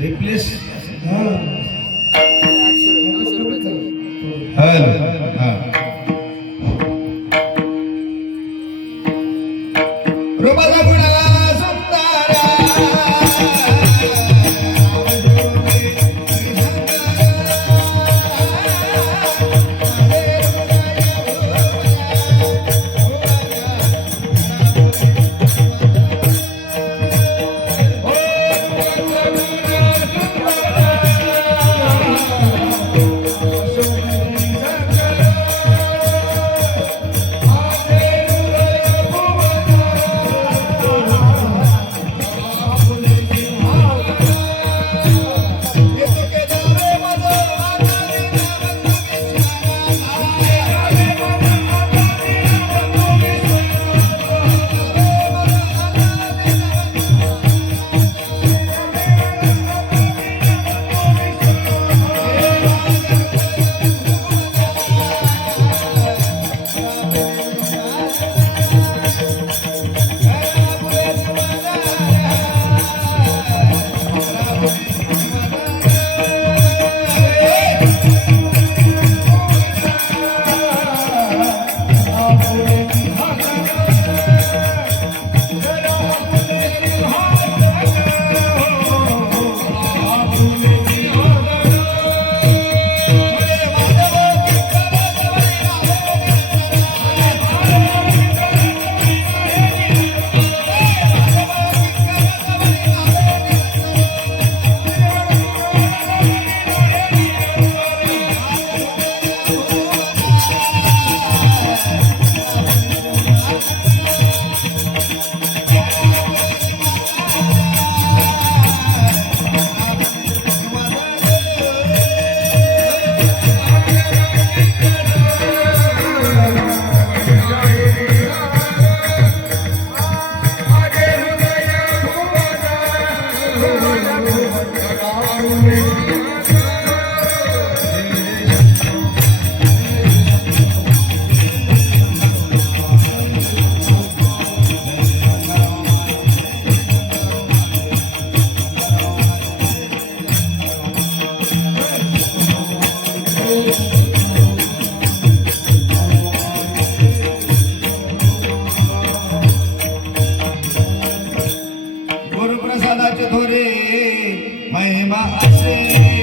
Replace गुरुप्रसादाचे थोरे महिमा असे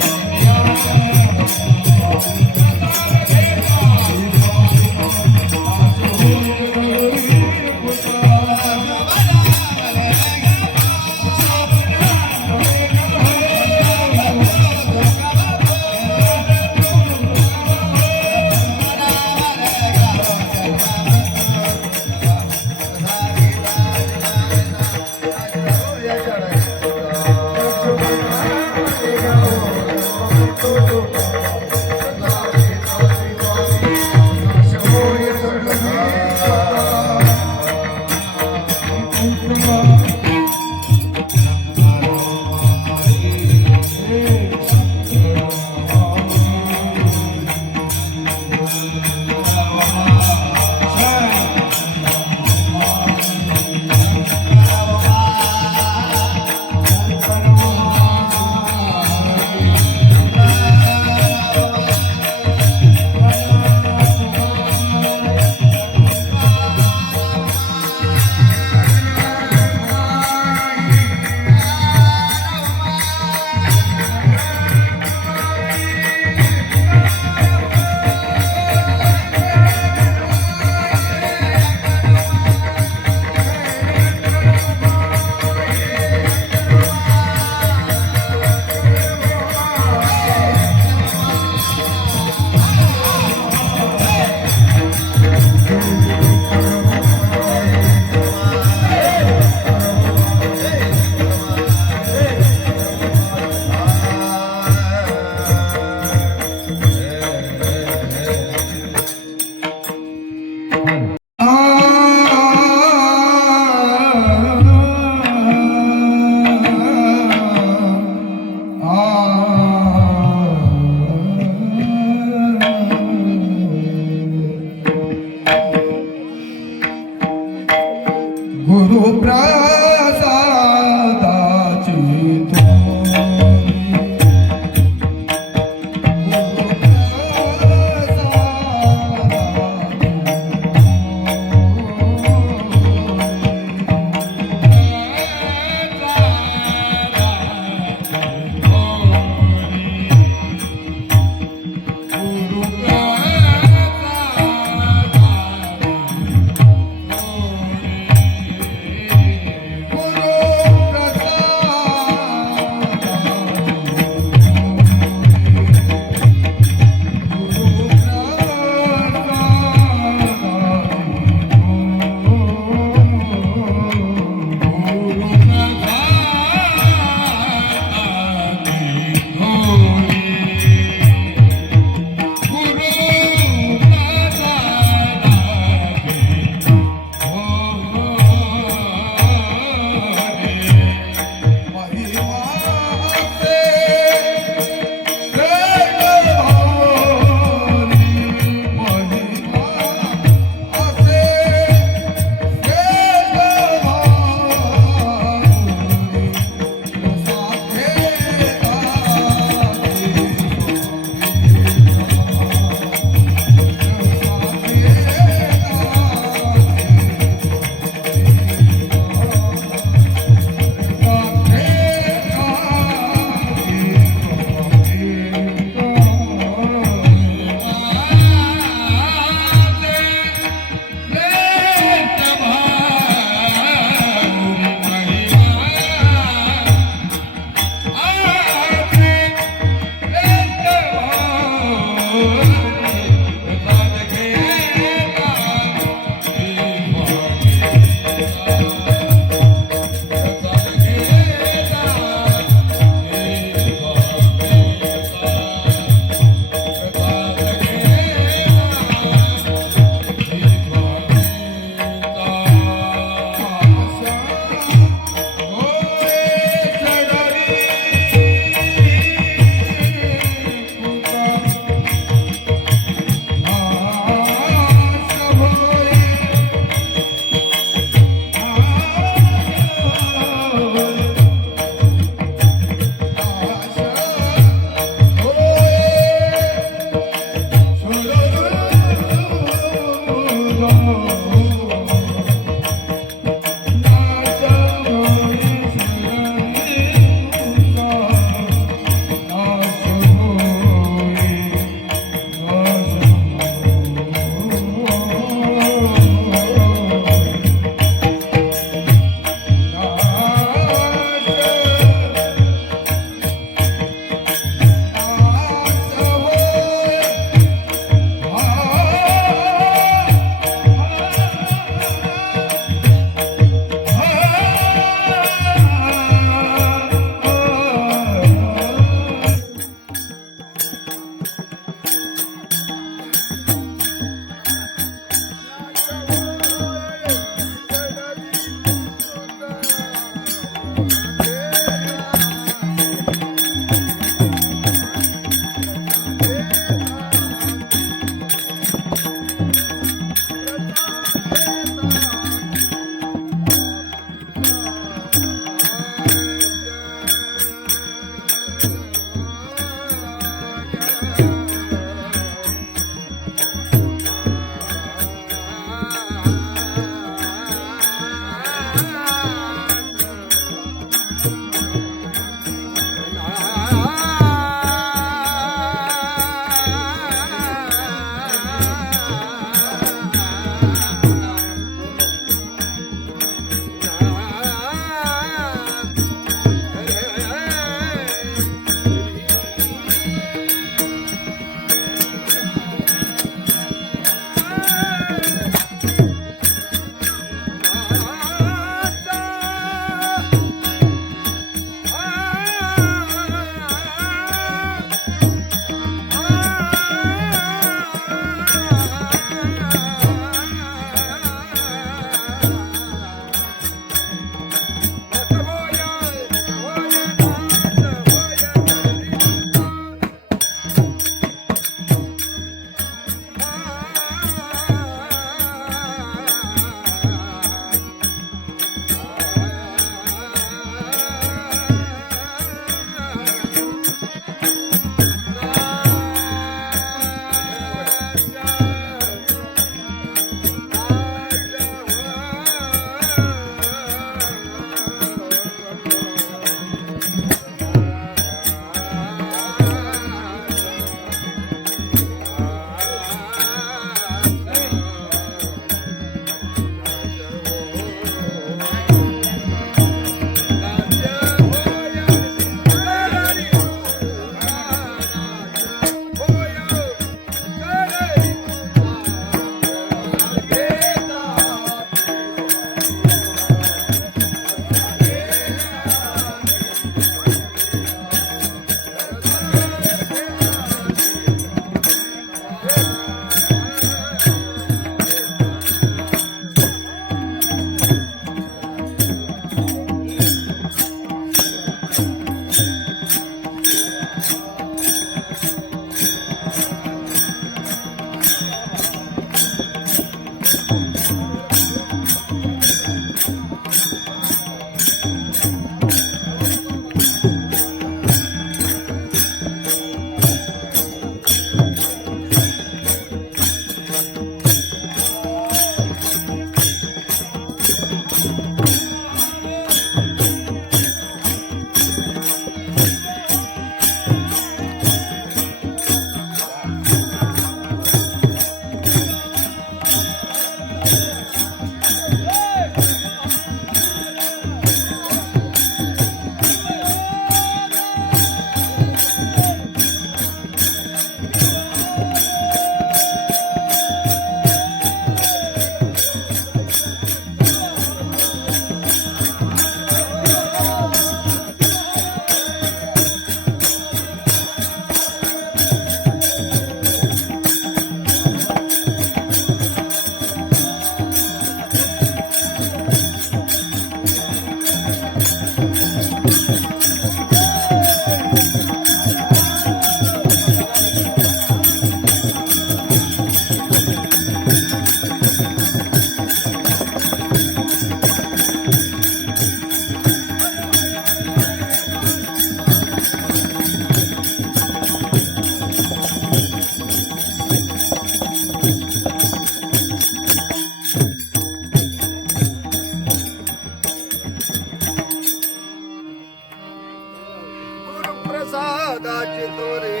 गुरुप्रसादाची तोरे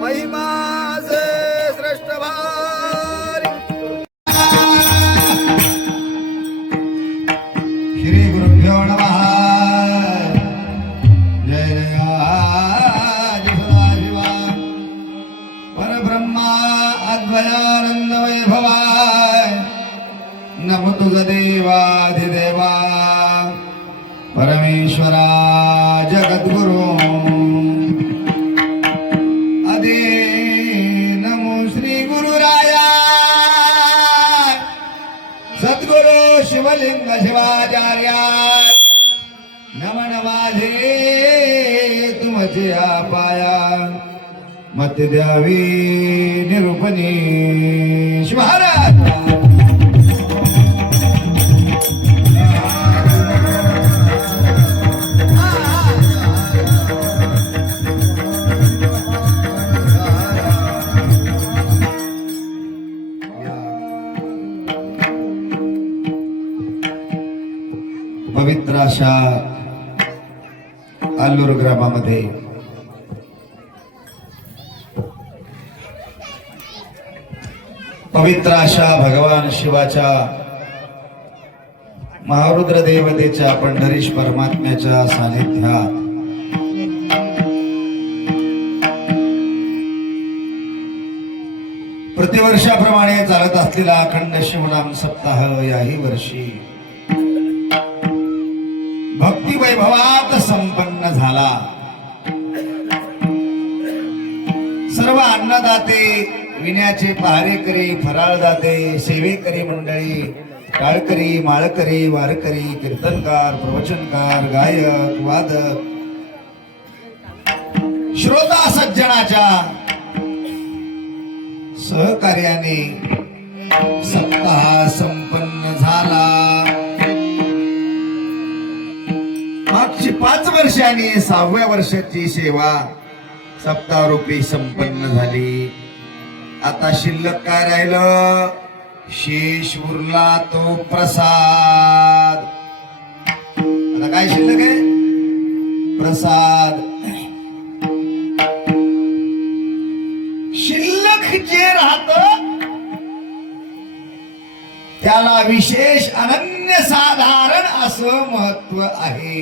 महिमा से श्रेष्ठ भारी. श्री गुरुभ्यो नमः. जय जय आदि सदाशिवा परब्रह्मा अद्वयानंद वैभवाय नमो तुझ देवाधिदेवा परमेश्वरा जगद्गुरु आदि नमो श्री गुरुराया सद्गुरु शिवलिंग शिवाचार्या नमन माझे तुमचे पाया मत द्यावी निरूपणी महाराज. पवित्र अशा आलूर ग्रामामध्ये पवित्र अशा भगवान शिवाच्या महारुद्र देवतेच्या पंढरीश परमात्म्याच्या सानिध्यात प्रतिवर्षाप्रमाणे चालत असलेला अखंड शिवनाम सप्ताह याही वर्षी भक्ती वैभवात संपन्न झाला. सर्व अन्नदाते, विण्याचे पहारेकरी, फराळदाते, सेवेकरी मंडळी, टाळकरी, माळकरी, वारकरी, कीर्तनकार, प्रवचनकार, गायक, वादक, श्रोता सज्जनाच्या सहकार्याने सप्ताह संपन्न झाला. मागची 5 वर्षांनी 6व्या वर्षाची सेवा सप्ताहरूपी संपन्न झाली. आता शिल्लक काय राहिलं? शेष उरला तो प्रसाद. आता काय शिल्लक आहे? प्रसाद. शिल्लक जे राहत त्याला विशेष अनन्यसाधारण असं महत्व आहे.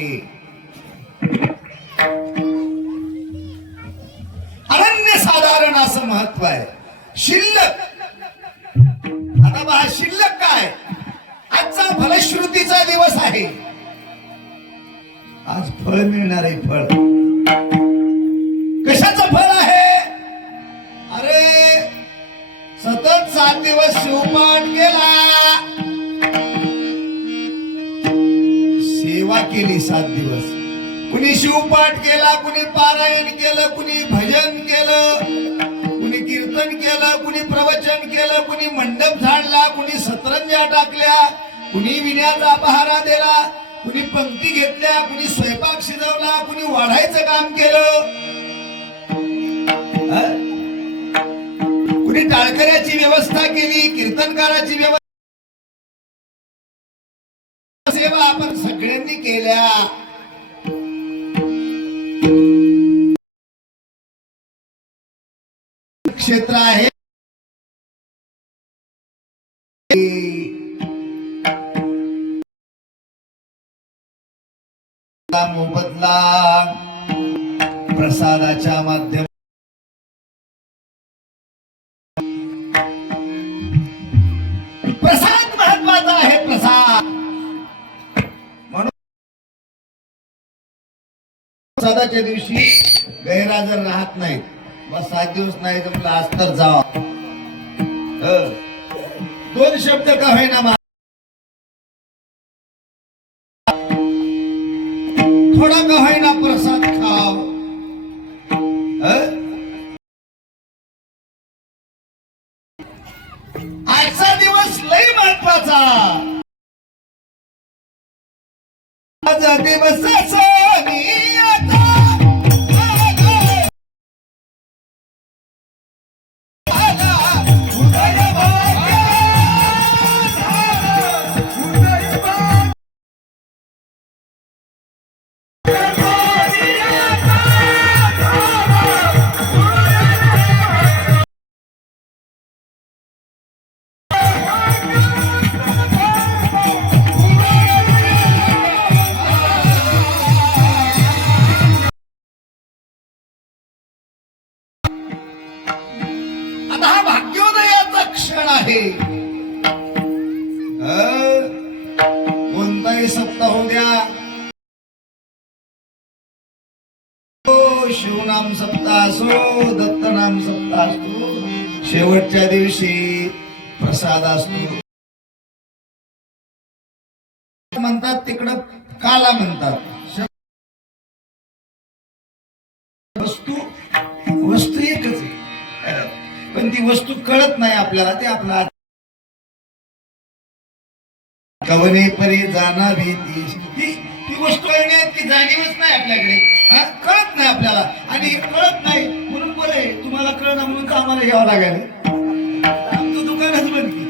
अनन्यसाधारण असं महत्व आहे शिल्लक. आता पहा शिल्लक काय? आजचा फलश्रुतीचा दिवस आहे. आज फळ मिळणार आहे. फळ कशाचं फळ आहे? अरे सतत 7 दिवस शिवपाठ केला, सेवा केली 7 दिवस. कुणी शिवपाठ केला, कुणी पारायण केलं, कुणी भजन केलं, कुणी कीर्तन केलं, कुणी प्रवचन केलं, कुणी मंडप झाडला, कुणी सतरंजा टाकल्या, कुणी विण्याचा पहारा दिला, कुणी पंक्ती घेतल्या, कुणी स्वयंपाक शिजवला, कुणी वाढायचं काम केलं, कुणी टाळकऱ्याची व्यवस्था केली, कीर्तनकाराची व्यवस्था, सेवा आपण सगळ्यांनी केल्या. क्षेत्र आहे मोबदला प्रसादाच्या माध्यमातून प्रसाद महत्वाचा आहे. प्रसाद म्हणून प्रसादाच्या दिवशी गैरहजर राहत नाहीत. बस 7 दिवस नाही जमलं आज तर जा. 2 शब्द का होईना थोडा का होईना प्रसाद खाव. आजचा दिवस लय महत्वाचा. आज दिवस आहे. कोणताही सप्ताह होऊ द्या, शिवनाम सप्ताह असो, दत्तनाम सप्ताह असतो, शेवटच्या दिवशी प्रसाद असतो. म्हणतात तिकडं काला म्हणतात. वस्तू वस्तू एकच आहे, पण ती वस्तू कळत नाही आपल्याला. ते आपला कवने परी जाना भीती, ती वस्तू आहे ती जाणीवच नाही आपल्याकडे. कळत नाही आपल्याला, आणि कळत नाही म्हणून बरे तुम्हाला कळणं म्हणून का आम्हाला घ्यावं लागेल. आमचं दुकानच बंद की.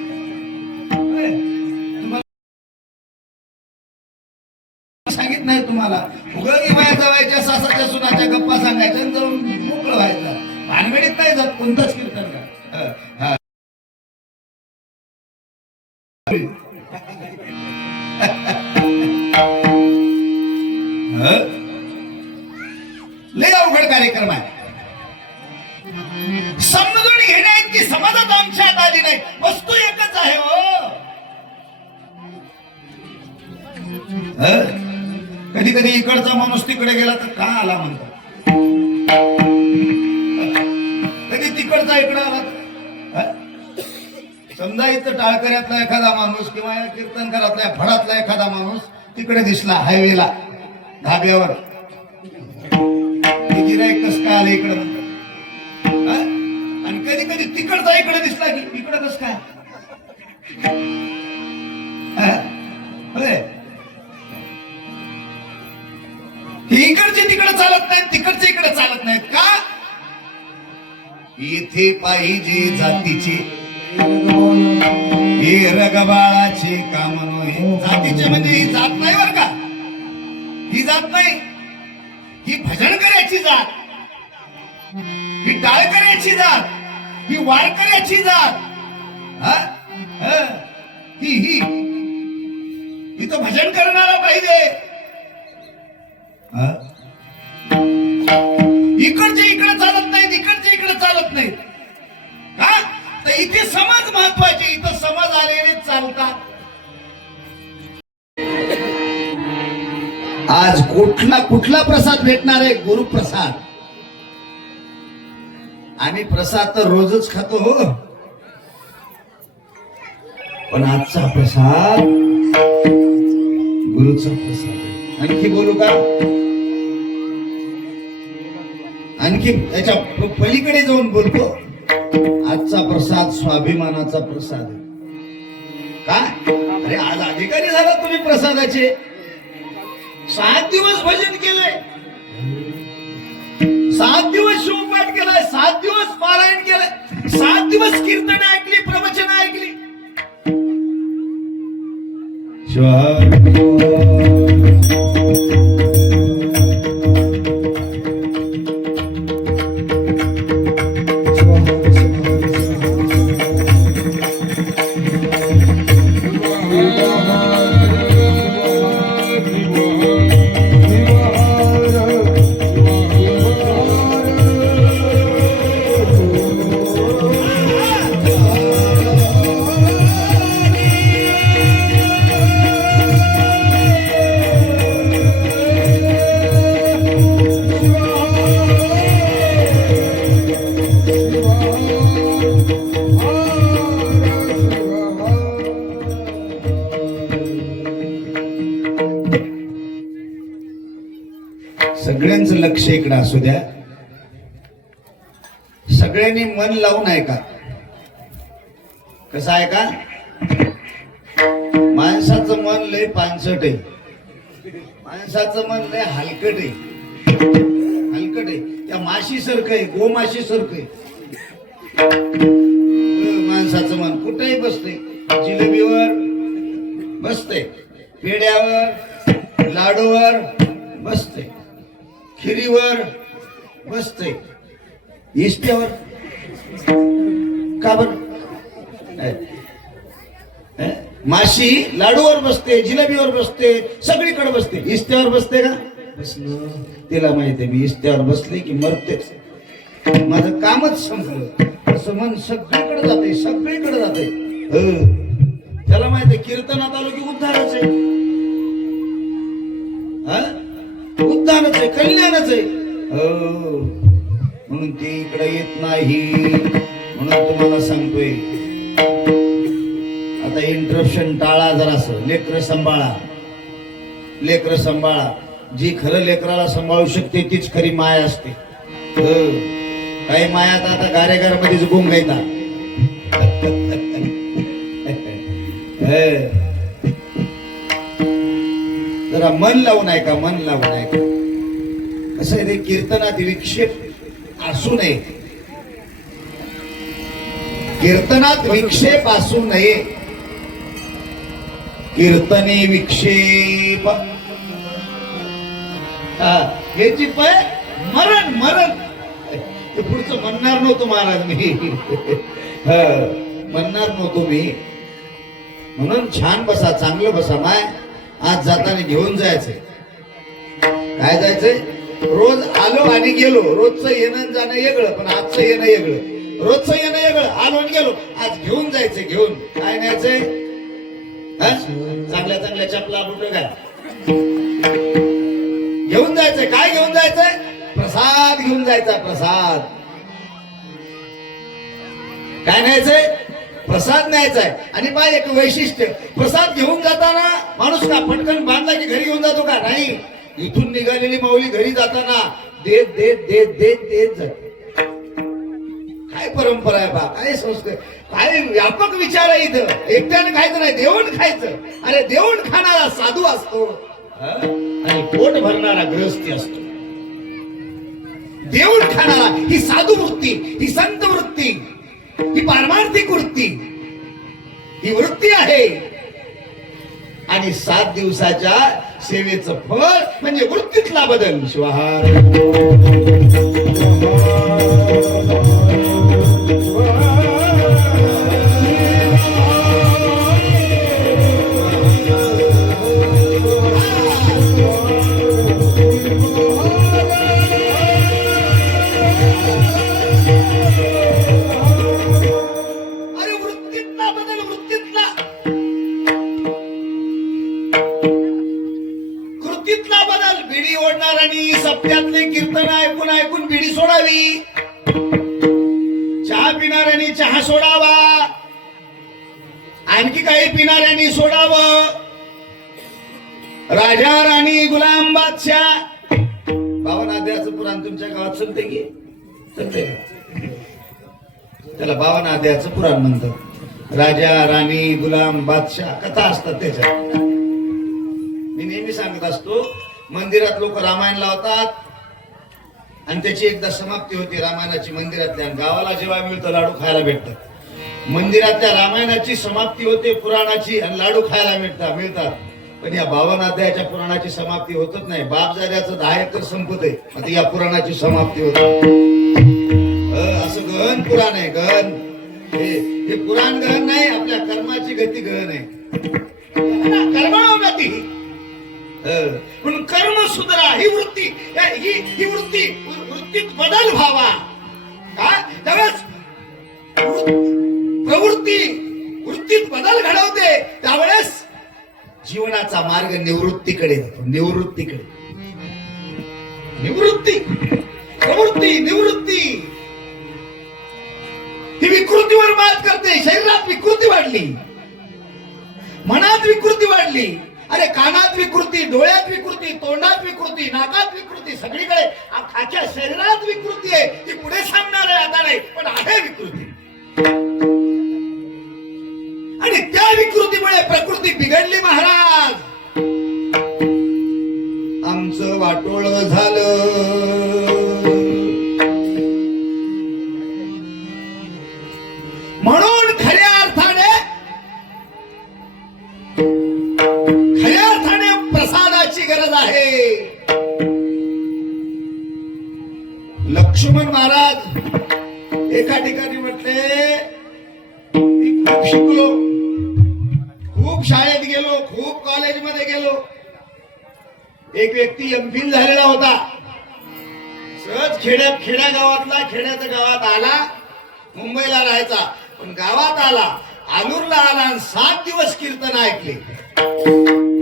सांगित नाही तुम्हाला उगं जवायच्या सासाच्या सुनाच्या गप्पा सांगायच्या जाऊन मोकळं व्हायचं. भानगडीत नाही जात कोणताच कीर्तन का. लय अवघड कार्यक्रम आहे. समजून घेण्याइतकी समाजात आमच्यात आली नाही. वस्तू एकच आहे हो. कधी कधी इकडचा माणूस तिकडे गेला तर का आला म्हणतात, कधी तिकडचा इकडे आला. समजा इथं टाळकऱ्यातला एखादा माणूस किंवा कीर्तन घरातल्या फडातला एखादा माणूस तिकडे दिसला हायवेला धाब्यावर, गिराईक कस काय आलं इकडे म्हणतात. आणि कधी कधी तिकडचा इकडे दिसला की इकडे कस काय. इकडचे तिकडे चालत नाहीत, तिकडचे इकडे चालत नाहीत का. इथे पाहिजे जातीचे हे रगबाळाचे काम नव्हे. जातीचे म्हणजे ही जात नाही बर का, ही जात नाही. ही भजन करायची जात, ही टाळकऱ्याची जात, ही वारकऱ्याची जात. ही तो भजन करणारा पाहिजे. इकडचे इकडे चालत नाहीत, इकडचे इकडे चालत नाहीत का. तर इथे समाज महत्वाचे, इथं समाज आलेले चालतात. आज कुठला प्रसाद भेटणार आहे. गुरुप्रसाद. आम्ही प्रसाद तर रोजच खातो हो, पण आजचा प्रसाद गुरुचा प्रसाद आहे. आणखी बोलू का, आणखी याच्या पलीकडे जाऊन बोलतो. आजचा प्रसाद स्वाभिमानाचा प्रसाद आहे. काय अरे आज अधिकारी झाला तुम्ही प्रसादाचे. 7 दिवस भजन केलंय, 7 दिवस शिवपाठ केलाय, 7 दिवस पारायण केलंय, 7 दिवस कीर्तन ऐकली, प्रवचन ऐकली. सगळ्यांचं लक्ष इकडे असू द्या. सगळ्यांनी मन लावून ऐका. कसं आहे का, माणसाचं मन लय पानसट आहे, माणसाचं मन लय हलकट आहे. हलकट आहे त्या माशी सारखं आहे, गोमाशी सारखं आहे. माणसाचं मन कुठेही बसते, जिलेबीवर बसते, पेड्यावर, लाडूवर बसते, खिरीवर बसते, इष्ट्यावर का बर. माशी लाडूवर बसते, जिलेबीवर बसते, सगळीकडे बसते. इष्ट्यावर बसते का. तिला माहिती आहे मी इष्ट्यावर बसले की मरतेच, माझं कामच संपलं. असं मन सगळीकडे जाते, सगळीकडे जाते. त्याला माहित आहे कीर्तनात आलो की उद्धारच आहे, उद्धारच आहे, कल्याणच आहे. म्हणून ते इकडे येत नाही. म्हणून तुम्हाला सांगतोय आता इंटरप्शन टाळा, जरासं लेकर सांभाळा, लेकर सांभाळा. जी खरं लेकराला सांभाळू शकते तीच खरी माया असते. काही मायात आता गारेगारमध्येच गुंग येतात. जरा मन लावून ऐका, मन लावून ऐका. कसं आहे ते कीर्तनात विक्षेप असू नये, कीर्तनात विक्षेप असू नये. कीर्तने विक्षेप याची पाय मरण मरण. ते पुढचं म्हणणार नव्हतो महाराज मी, म्हणणार नव्हतो मी. म्हणून छान बसा, चांगलं बसा. माय आज जाताना घेऊन जायचंय. काय जायचंय? रोज आलो आणि गेलो, रोजचं येणं जाणं वेगळं, पण आजचं येणं वेगळं. रोजचं येणं वेगळं, आलो आणि गेलो. आज घेऊन जायचंय. घेऊन काय न्यायचंय? चांगल्या चांगल्या चपला बुट काय घेऊन जायचंय. काय घेऊन जायचंय? प्रसाद घेऊन जायचा. प्रसाद काय न्यायचंय? प्रसाद न्यायचाय. आणि बाय एक वैशिष्ट्य, प्रसाद घेऊन जाताना माणूस का पटकन बांधला की घरी घेऊन जातो का? नाही. इथून निघालेली माऊली घरी जाताना देत देत देत देत देत जाते. काय परंपरा आहे बा, काय संस्कार, काय व्यापक विचार आहे इथं. एकट्याने खायचं नाही, देऊन खायचं. अरे देऊन खाणारा साधू असतो आणि पोट भरणारा गृहस्थी असतो. देऊन खाणारा ही साधू वृत्ती, ही संत वृत्ती, ही पारमार्थिक वृत्ती, ही वृत्ती आहे. आणि 7 दिवसाच्या सेवेचं फळ म्हणजे वृत्तीतला बदल. शिवाहार सप्त्यातले कीर्तन ऐकून ऐकून बिडी सोडावी. चहा पिणाऱ्यांनी चहा सोडावा, आणखी काही पिणाऱ्यांनी सोडावं. राजा राणी गुलाम बादशाह, बावनाद्याचं पुराण तुमच्या गावात चलते की चलते? त्याला बावनाद्याचं पुराण म्हणतात. राजा राणी गुलाम बादशाह कथा असतात त्याच्यात. मी नेहमी सांगत असतो, मंदिरात लोक रामायण लावतात आणि त्याची एकदा समाप्ती होती रामायणाची मंदिरातल्या. गावाला जेव्हा मिळतं लाडू खायला भेटतात. मंदिरातल्या रामायणाची समाप्ती होते पुराणाची आणि लाडू खायला मिळतात. पण या 52 अध्यायाच्या पुराणाची समाप्ती होतच नाही. बापजाऱ्याचं 10 एकर संपत आहे, आता या पुराणाची समाप्ती होते. असं गहन पुराण आहे, गहन. हे पुराण गहन नाही, आपल्या कर्माची गती गहन आहे. कर्मणो गती. म्हणून कर्म सुधरा ही वृत्ती, ही वृत्तीत बदल व्हावा. काय त्यावेळेस प्रवृत्ती वृत्तीत बदल घडवते. त्यावेळेस जीवनाचा मार्ग निवृत्तीकडे जातो. निवृत्तीकडे, निवृत्ती, प्रवृत्ती, निवृत्ती. ही विकृतीवर मात करते. शरीरात विकृती वाढली, मनात विकृती वाढली. अरे कानात विकृती, डोळ्यात विकृती, तोंडात विकृती, नाकात विकृती, सगळीकडे अख्ख्या शरीरात विकृती आहे. ती पुढे सांगणार आहे आता नाही, पण आहे विकृती. आणि त्या विकृतीमुळे प्रकृती बिघडली. महाराज आमचं वाटोळ झालं. म्हणून खऱ्या अर्थाने प्रसादाची गरज आहे. लक्ष्मण महाराज एका ठिकाणी म्हटले, मी खूप शिकलो, खूप शाळेत गेलो, खूप कॉलेजमध्ये गेलो. एक व्यक्ती एमफिल झालेला होता. सहज खेड्या गावातला, खेड्याच्या गावात आला. मुंबईला राहायचा, पण गावात आला आलूरला आला आणि 7 दिवस कीर्तन ऐकले,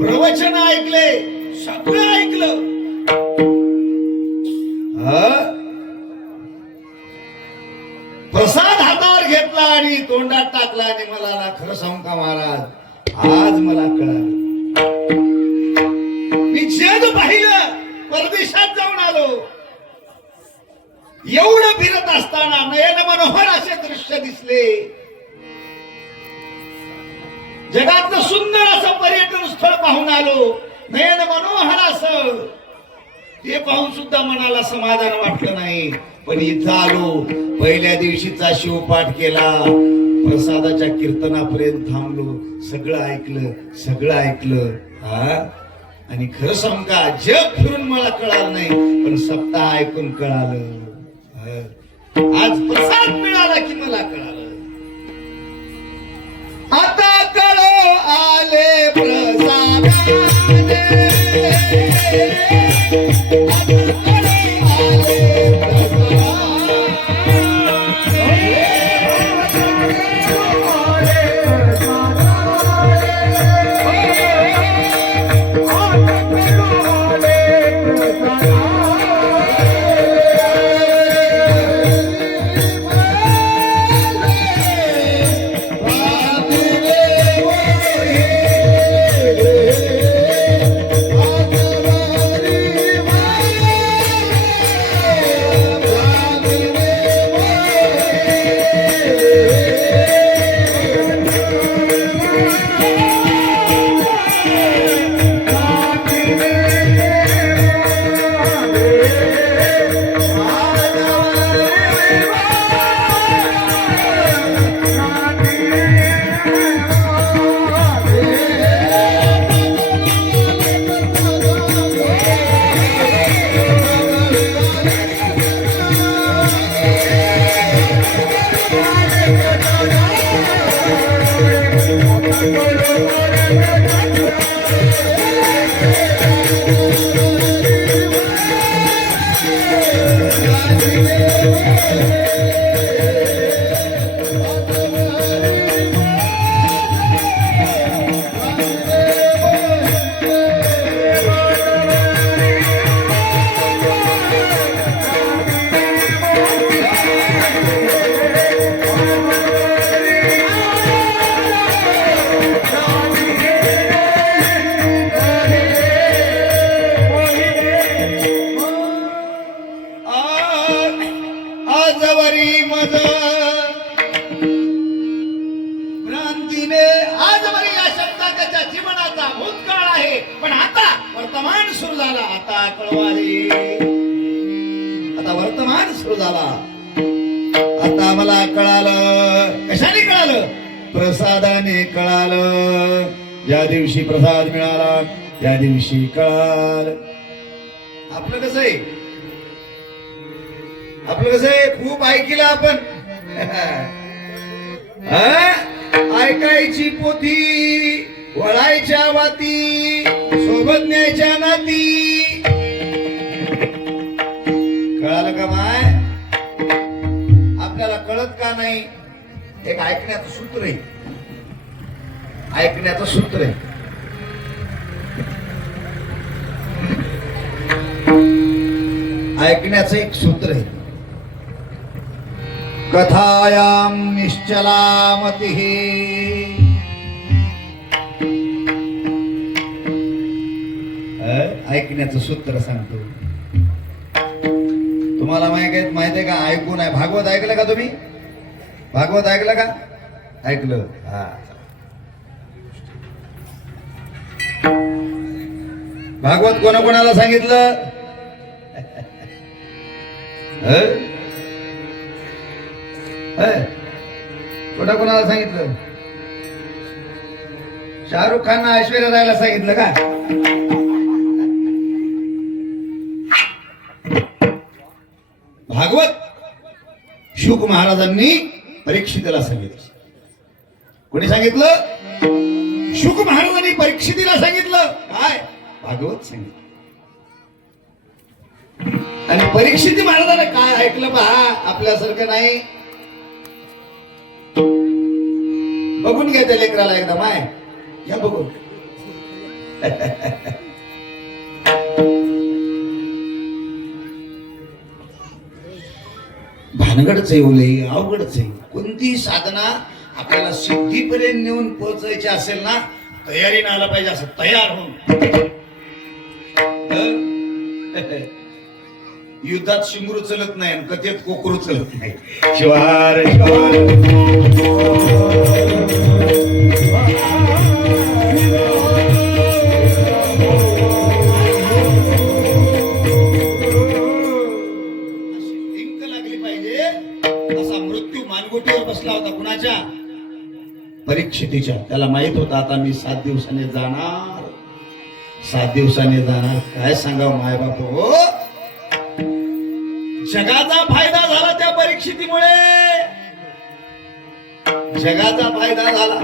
प्रवचन ऐकले, सगळं ऐकलं. प्रसाद हातावर घेतला आणि तोंडात टाकला आणि मला ना खरं सांगू का महाराज, आज मला कळालं. मी जग पाहिलं, परदेशात जाऊन आलो, एवढं फिरत असताना नयन मनोहर असे दृश्य दिसले. जगातलं सुंदर असं पर्यटन स्थळ पाहून आलो, नयन मनोहर असं, ते पाहून सुद्धा मनाला समाधान वाटलं नाही. पण इथं आलो, पहिल्या दिवशीचा शिवपाठ केला, प्रसादाच्या कीर्तनापर्यंत थांबलो, सगळं ऐकलं, सगळं ऐकलं. आणि खरं सांगू का, जग फिरून मला कळालं नाही, पण सप्ताह ऐकून कळालं. आज प्रसाद मिळाला की मला कळालं. आता कळो आले प्रसादाने, भ्रांतीने आजवरी या शब्दा त्याच्या जीवनाचा भूतकाळ आहे, पण आता वर्तमान सुरू झाला. आता कळवारी, आता वर्तमान सुरू झाला. आता मला कळालं. कशाने कळालं? प्रसादाने कळालं. ज्या दिवशी प्रसाद मिळाला त्या दिवशी कळालं. आपलं कसं आहे, आपलं कसं आहे, खूप ऐकलं आपण. ऐकायची पोथी, वळायच्या वाती, सोबत न्यायच्या नाती. कळालं का माय? आपल्याला कळत का नाही? एक ऐकण्याचं सूत्र आहे, ऐकण्याचं सूत्र आहे. ऐकण्याचं एक सूत्र आहे. कथायाम निश्चला मतिः, ऐकण्याचं सूत्र सांगतो तुम्हाला. माहित आहे का? ऐकून आहे. भागवत ऐकलं का तुम्ही? भागवत ऐकलं का? ऐकलं. हा, भागवत कोणाकोणाला सांगितलं? कोणाकोणाला सांगितलं? शाहरुख खानना ऐश्वर्या रायला सांगितलं का? भागवत शुक महाराजांनी परीक्षितीला सांगितलं. कोणी सांगितलं? शुक महाराजांनी परीक्षितीला सांगितलं. काय? भागवत सांगितलं. आणि परीक्षिती महाराजांना काय ऐकलं पहा, आपल्यासारखं नाही. बघून घ्या त्या लेकराला एकदा माय या बघून. भानगडच आहे उलई, अवघडच आहे. कोणतीही साधना आपल्याला सिद्धीपर्यंत नेऊन पोहोचायची असेल ना, तयारीनं आला पाहिजे, असं तयार होऊन. युद्धात शिंगरू चलत नाही आणि कथेत कोकरू चलत नाही. शिवार लिंक लागली पाहिजे. असा मृत्यू मानगुटीवर बसला होता कुणाच्या? परीक्षितीच्या. त्याला माहित होता आता मी 7 दिवसाने जाणार, 7 दिवसाने जाणार. काय सांगावं माय बाप हो, जगाचा फायदा झाला त्या परीक्षितीमुळे, जगाचा फायदा झाला.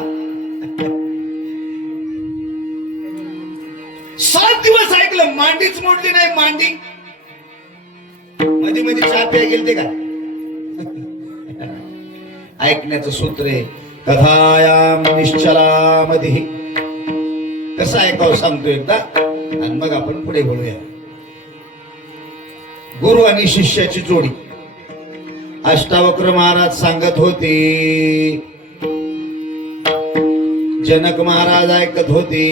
7 दिवस ऐकलं, मांडीच मोडली नाही. मांडी मध्ये मध्ये चहा प्या गेलते का? ऐकण्याचं सूत्र आहे कथायाम निश्चलामध्ये. कसं ऐकावं सांगतो एकदा आणि मग आपण पुढे बोलूया. गुरु आणि शिष्याची जोडी. अष्टावक्र महाराज सांगत होते, जनक महाराज ऐकत होते.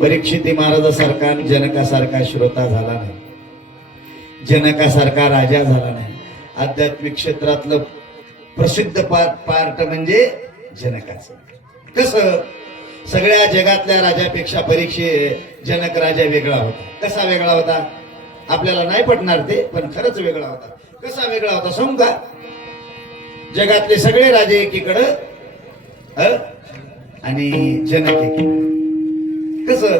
परीक्षिती महाराजासारखा जनकासारखा श्रोता झाला नाही, जनकासारखा राजा झाला नाही. आध्यात्मिक क्षेत्रातलं प्रसिद्ध पार्ट म्हणजे जनकाचं. कसं? सगळ्या जगातल्या राजापेक्षा जनक राजा वेगळा होता. कसा वेगळा होता? आपल्याला नाही पटणार ते, पण खरंच वेगळा होता. कसा वेगळा होता सांगू का? जगातले सगळे राजे एकीकडं आणि जनक एकीकडं. कसं?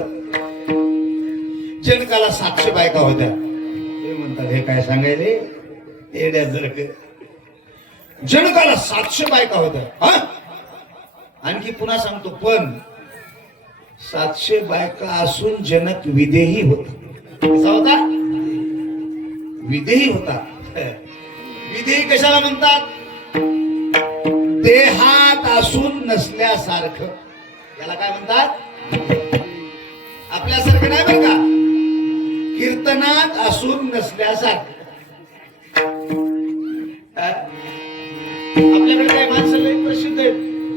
जनकाला 700 बायका होत्या. ते म्हणतात हे काय सांगायले येड्या जरक. जनकाला 700 बायका होत्या. आणखी पुन्हा सांगतो, पण 700 बायका असून जनक विदेही होता. कसा होता? विदेही होता. विदेही कशाला म्हणतात? देहात असून नसल्यासारखं. याला काय म्हणतात? आपल्यासारखं नाही बरं का, कीर्तनात असून नसल्यासारखं. आपल्याकडे काय माणसं लई प्रसिद्ध आहेत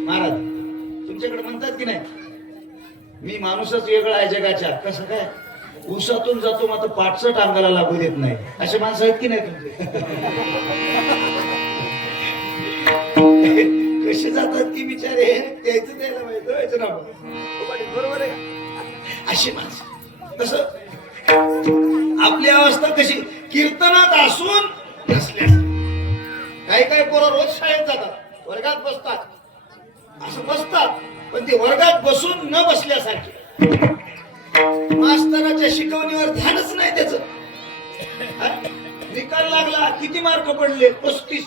महाराज, तुमच्याकडे म्हणतात की नाही, मी माणूसच वेगळा आहे जगाच्या. कसं काय? ऊसातून जातो मात्र पाठचं टांगाला लागू देत नाही. असे माणसं आहेत की नाही तुमचे? कसे जातात की बिचारे, द्यायचं द्यायला माहिती ना, बरोबर आहे. अशी माणसं. कसं? आपली अवस्था कशी? कीर्तनात असून नसल्यास. काही काही पोरं रोज शाळेत जातात, वर्गात बसतात, असं बसतात, पण ते वर्गात बसून न बसल्यासारखे. मास्तराच्या शिकवणीवर ध्यानच नाही त्याच. निकाल लागला, किती मार्क पडले? 35.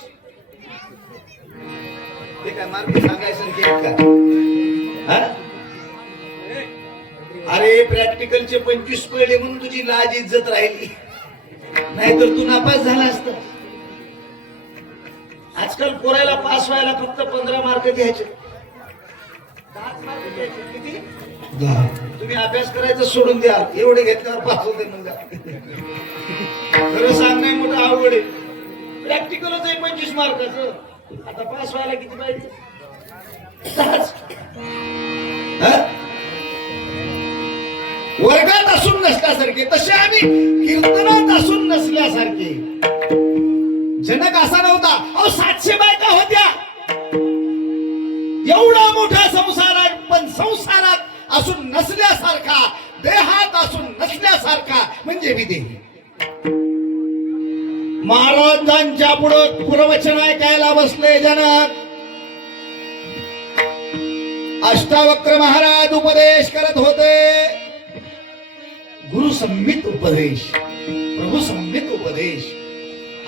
ते काय मार्क सांगायसारखे का? अरे प्रॅक्टिकलचे 25 पडले म्हणून तुझी लाज इज्जत राहिली, नाहीतर तू नापास झाला असता. आजकाल पोरायला पास व्हायला फक्त 15 मार्क घ्यायचे. 10 मार्क घ्यायचे. किती? 10. तुम्ही अभ्यास करायचं सोडून द्या, एवढे घेतल्यावर पास होते. म्हणजे खरं सांग, नाही मोठं अवघड आहे. प्रॅक्टिकलच आहे 25 मार्काचं. आता पास व्हायला किती पाहिजे? 10. वर्गात असून नसल्यासारखे, तसे आम्ही कीर्तनात असून नसल्यासारखे. जनक असा नव्हता. अहो 700 बायका होत्या. एवढा मोठा संसार आहे, पण संसारात असून नसल्यासारखा, देहात असून नसल्यासारखा म्हणजे विदेही. महाराजांच्या पुढं पुरवचन ऐकायला बसले जनक. अष्टावक्र महाराज उपदेश करत होते. गुरु संमित उपदेश, प्रभू संमित उपदेश.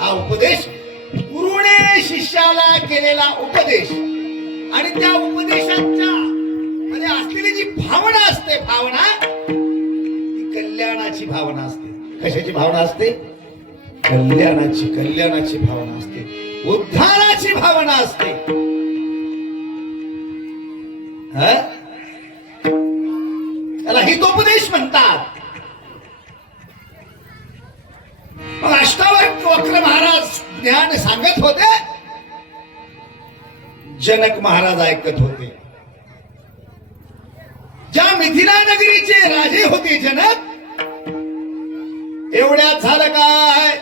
हा उपदेश गुरुने शिष्याला केलेला उपदेश. आणि त्या उपदेशाच्या मध्ये असलेली जी भावना असते, भावना ती कल्याणाची भावना असते. कशाची भावना असते? कल्याणाची भावना असते, उद्धाराची भावना असते. त्याला हितोपदेश म्हणतात. मग अष्टावक्र महाराज ज्ञान सांगत होते, जनक महाराज ऐकत होते. ज्या मिथिला नगरीचे राजे होते जनक, एवढ्यात झालं काय,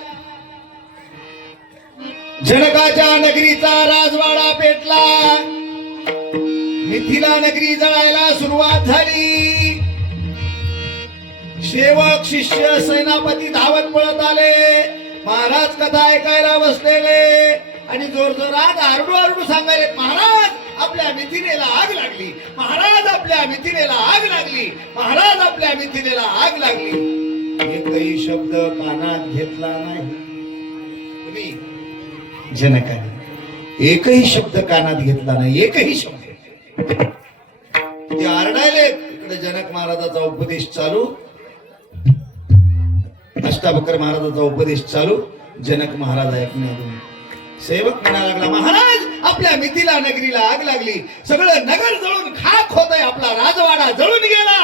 जनकाच्या नगरीचा राजवाडा पेटला, मिथिला नगरी जळायला सुरुवात झाली. सेवक शिष्य सेनापती धावत पळत आले. महाराज कथा ऐकायला बसलेले आणि जोरजोरात आरडू आरडू सांगायले, महाराज आपल्या मिथिलेला आग लागली, महाराज आपल्या मिथिलेला आग लागली, महाराज आपल्या मिथिलेला आग लागली. एकही शब्द कानात घेतला नाही कुणी, जनकाने एकही शब्द कानात घेतला नाही, एकही शब्द. ते आरडायले, इकडे जनक महाराजाचा उपदेश चालू, अष्टावक्र महाराजाचा उपदेश चालू. जनक महाराज ऐकण्यातून सेवक म्हणायला लागला, महाराज आपल्या मिथिला नगरीला आग लागली, सगळं नगर जळून खाक होतंय, आपला राजवाडा जळून गेला.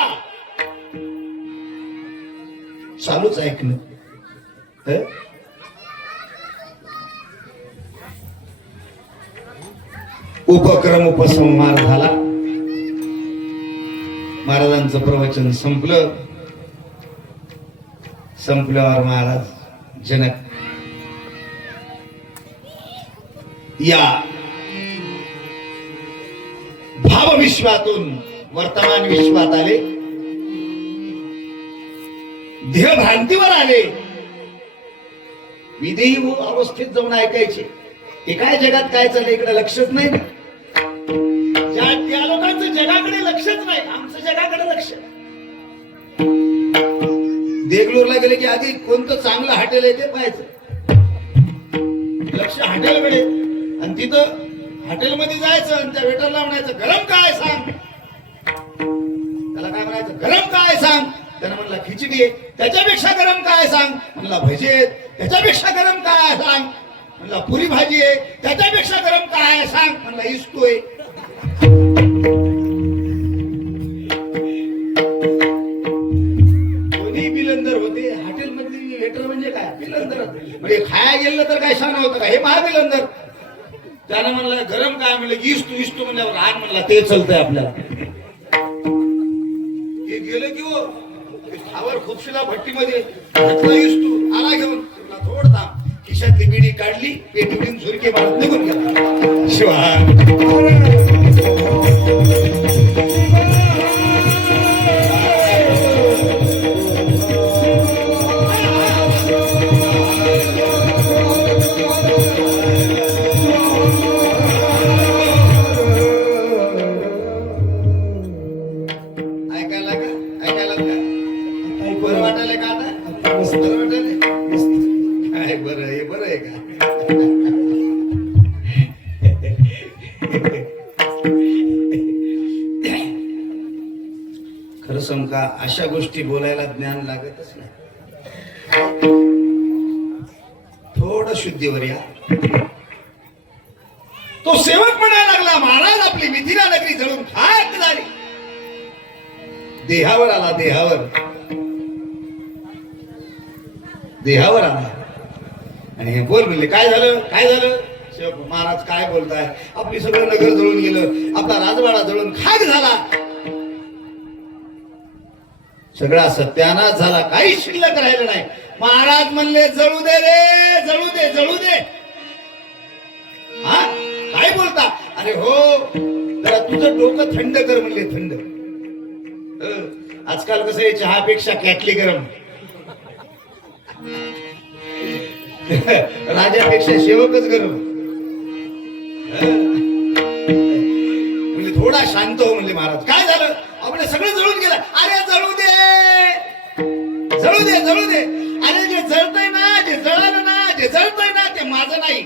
चालूच ऐकणं. उपक्रम उपसंहार झाला. महाराजांचं प्रवचन संपलं. संपल्यावर महाराज जनक या भावविश्वातून वर्तमान विश्वात आले, देहभ्रांतीवर आले. विदेही अवस्थेत जाऊन ऐकायचे, हे काय जगात काय चाललंय इकडे लक्षच नाही. त्या लोकांचं जगाकडे लक्षच नाही, आमचं जगाकडे लक्ष. देगलूरला गेले की आधी कोणतं चांगलं हॉटेल आहे ते पाहायचं, लक्ष हॉटेलकडे. आणि तिथं हॉटेलमध्ये जायचं आणि त्या वेटरला म्हणायचं, गरम काय सांग. त्याला काय म्हणायचं, गरम काय सांग. त्यानं म्हणला खिचडी आहे. त्याच्यापेक्षा गरम काय सांग. म्हणला भजी आहे. त्याच्यापेक्षा गरम काय सांग. म्हणला पुरी भाजी आहे. त्याच्यापेक्षा गरम काय सांग. म्हणला इस्तू आहे. दोन्ही बिलंदर होते. हॉटेल मधली वेटर म्हणजे काय, बिलंदर. म्हणजे खाया गेलं तर काय शान होतं का, हे महाबिलंदर. त्यानं म्हणलं गरम काय, म्हणलं इस्तू. इस्तू म्हणल्यावर आण, म्हणला ते चलतंय आपल्याला. हे गेलं की हो खावर खुपशीला भट्टीमध्ये इस्तू आला घेऊन. थोड थांब, खिशातली बिडी काढली, पेटीवरून झुरके मारत निघून गेला. शिवा का अशा गोष्टी बोलायला ज्ञान लागतच नाही. थोडं शुद्धीवर या. तो सेवक म्हणायला लागला, महाराज आपली मिथिला नगरी जळून खाक झाली. देहावर आला, देहावर आला. आणि हे बोल म्हणले, काय झालं काय झालं. सेवक, महाराज काय बोलताय, आपली सगळं नगर जळून गेलं, आपला राजवाडा जळून खाक झाला, सगळा सत्यानाश झाला, काही शिल्लक राहिलं नाही. महाराज म्हणले, जळू दे रे, जळू दे, जळू दे. हा काय बोलता. अरे हो, जरा तुझं डोकं थंड कर म्हणले. थंड आजकाल कसं आहे, चहापेक्षा कॅटली गरम. राजापेक्षा सेवकच गरम. म्हणजे थोडा शांत हो म्हणले महाराज. काय झालं, आपलं सगळं जळून गेलं. अरे जळू दे, जळू दे, जळू दे. अरे जे जळतंय ना, जे जळालं ना, जे जळतंय ना ते माझं नाही.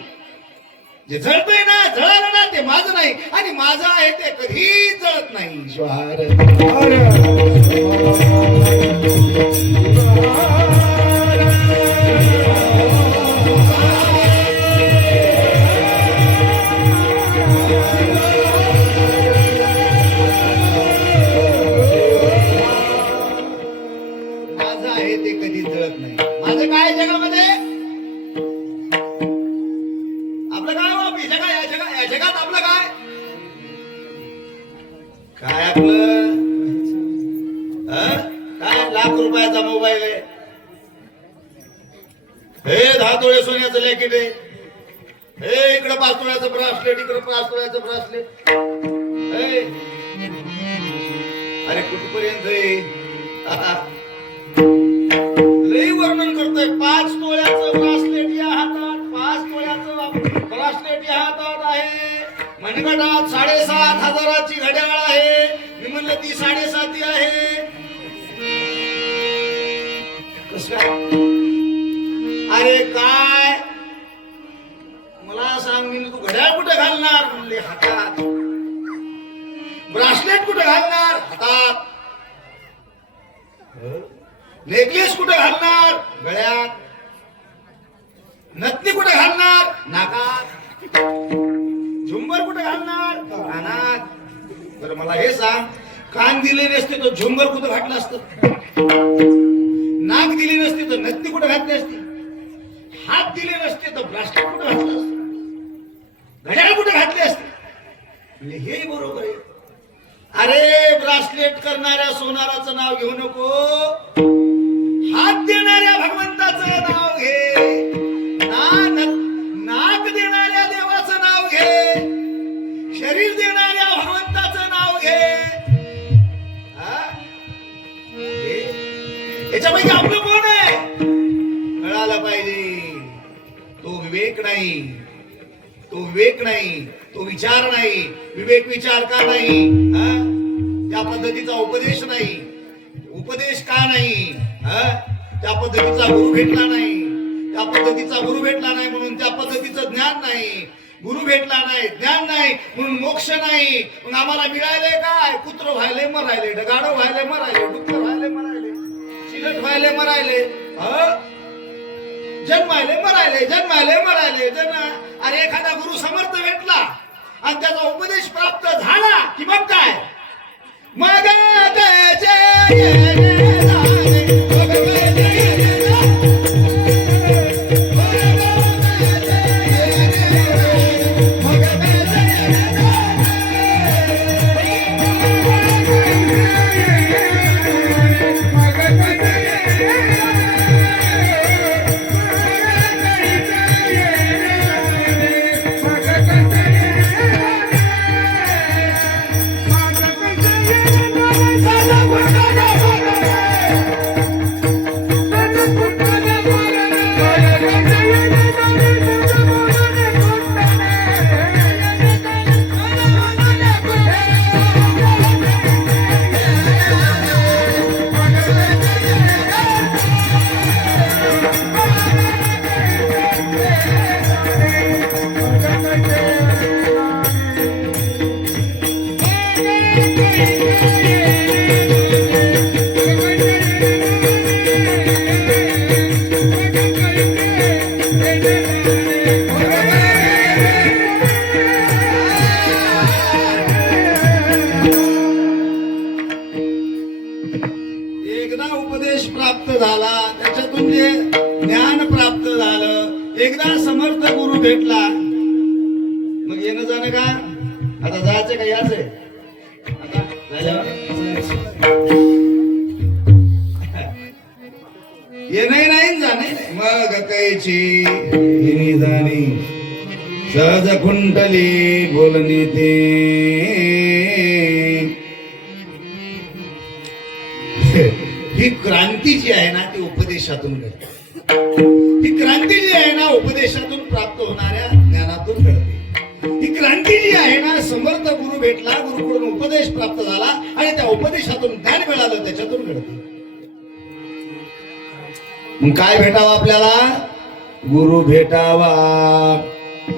जे जळतंय ना, जळालं ना ते माझं नाही. आणि माझं आहे ते कधी जळत नाही. काय जगात आपलं काय काय आपलं काय लाख रुपयाचा मोबाईल आहे, हे 10 तोळे सोन्याचं लॅकेट आहे, हे इकडे 5 तोळ्याचं ब्रासलेट, इकडे 5 तोळ्याचं ब्रासलेट. अरे कुठपर्यंत लई वर्णन करतोय. 5 तोळ्याचं ब्रासलेट या हातात, 5 तोळ्याचं ब्रासलेट या हातात आहे, मनगटात 7,500ची घड्याळ आहे. मी म्हणलं ती 7.5 आहे. कस काय? अरे काय मला सांग, मी तू घड्याळ कुठे घालणार म्हणले हातात, ब्रासलेट कुठे घालणार हातात, नेकलेस कुठे घालणार गळ्यात, नथनी कुठे घालणार नाकात, झुंबर कुठे घालणार कानात. तर मला हे सांग, कान दिले नसते तर झुंबर कुठे घातलं असतं, नाक दिली नसते तर नथनी कुठे घातली असते, हात दिले नसते तर ब्रासलेट कुठे घातलं असतं, घड्याळ कुठे घातले असते. म्हणजे हे बरोबर आहे. अरे ब्रासलेट करणाऱ्या सोनाराचं नाव घेऊ नको, हात देणाऱ्या भगवंताचं नाव घे, नाक देणाऱ्या देवाचं नाव घे, शरीर देणाऱ्या भगवंताचं नाव घे. याच्यापैकी आपलं कोण आहे कळायला पाहिजे. तो विवेक नाही, तो विवेक नाही, तो विचार नाही. विवेक विचार का नाही? त्या पद्धतीचा उपदेश नाही. उपदेश का नाही? त्या पद्धतीचा गुरु भेटला नाही. त्या पद्धतीचा गुरु भेटला नाही म्हणून त्या पद्धतीचं ज्ञान नाही. गुरु भेटला नाही, ज्ञान नाही म्हणून मोक्ष नाही. मग आम्हाला मिळाले काय? कुत्र व्हायले मरायले, ढगाडो व्हायले मरायले, डुक्कर व्हायले मरायले, चिलट व्हायले मरायले, जन्मायले मरायले, जन्मायले मरायले. अरे एखादा गुरु समर्थ भेटला आणि त्याचा उपदेश प्राप्त झाला की मग काय? मग भेटला मग येणं जाणं का? आता जायचं का यायचंय? आता येणं नाही जाणे मग कैची जाणे सहज कुंडली बोलणे ते ही क्रांती जी आहे ना ती उपदेशातून घडते. ही क्रांती जी आहे ना उपदेशातून प्राप्त होणाऱ्या ज्ञानातून घडते. ही क्रांती जी आहे ना समर्थ गुरु भेटला, गुरुकडून उपदेश प्राप्त झाला आणि त्या उपदेशातून ज्ञान मिळालं त्याच्यातून घडते. मग काय भेटावं आपल्याला? गुरु भेटावा.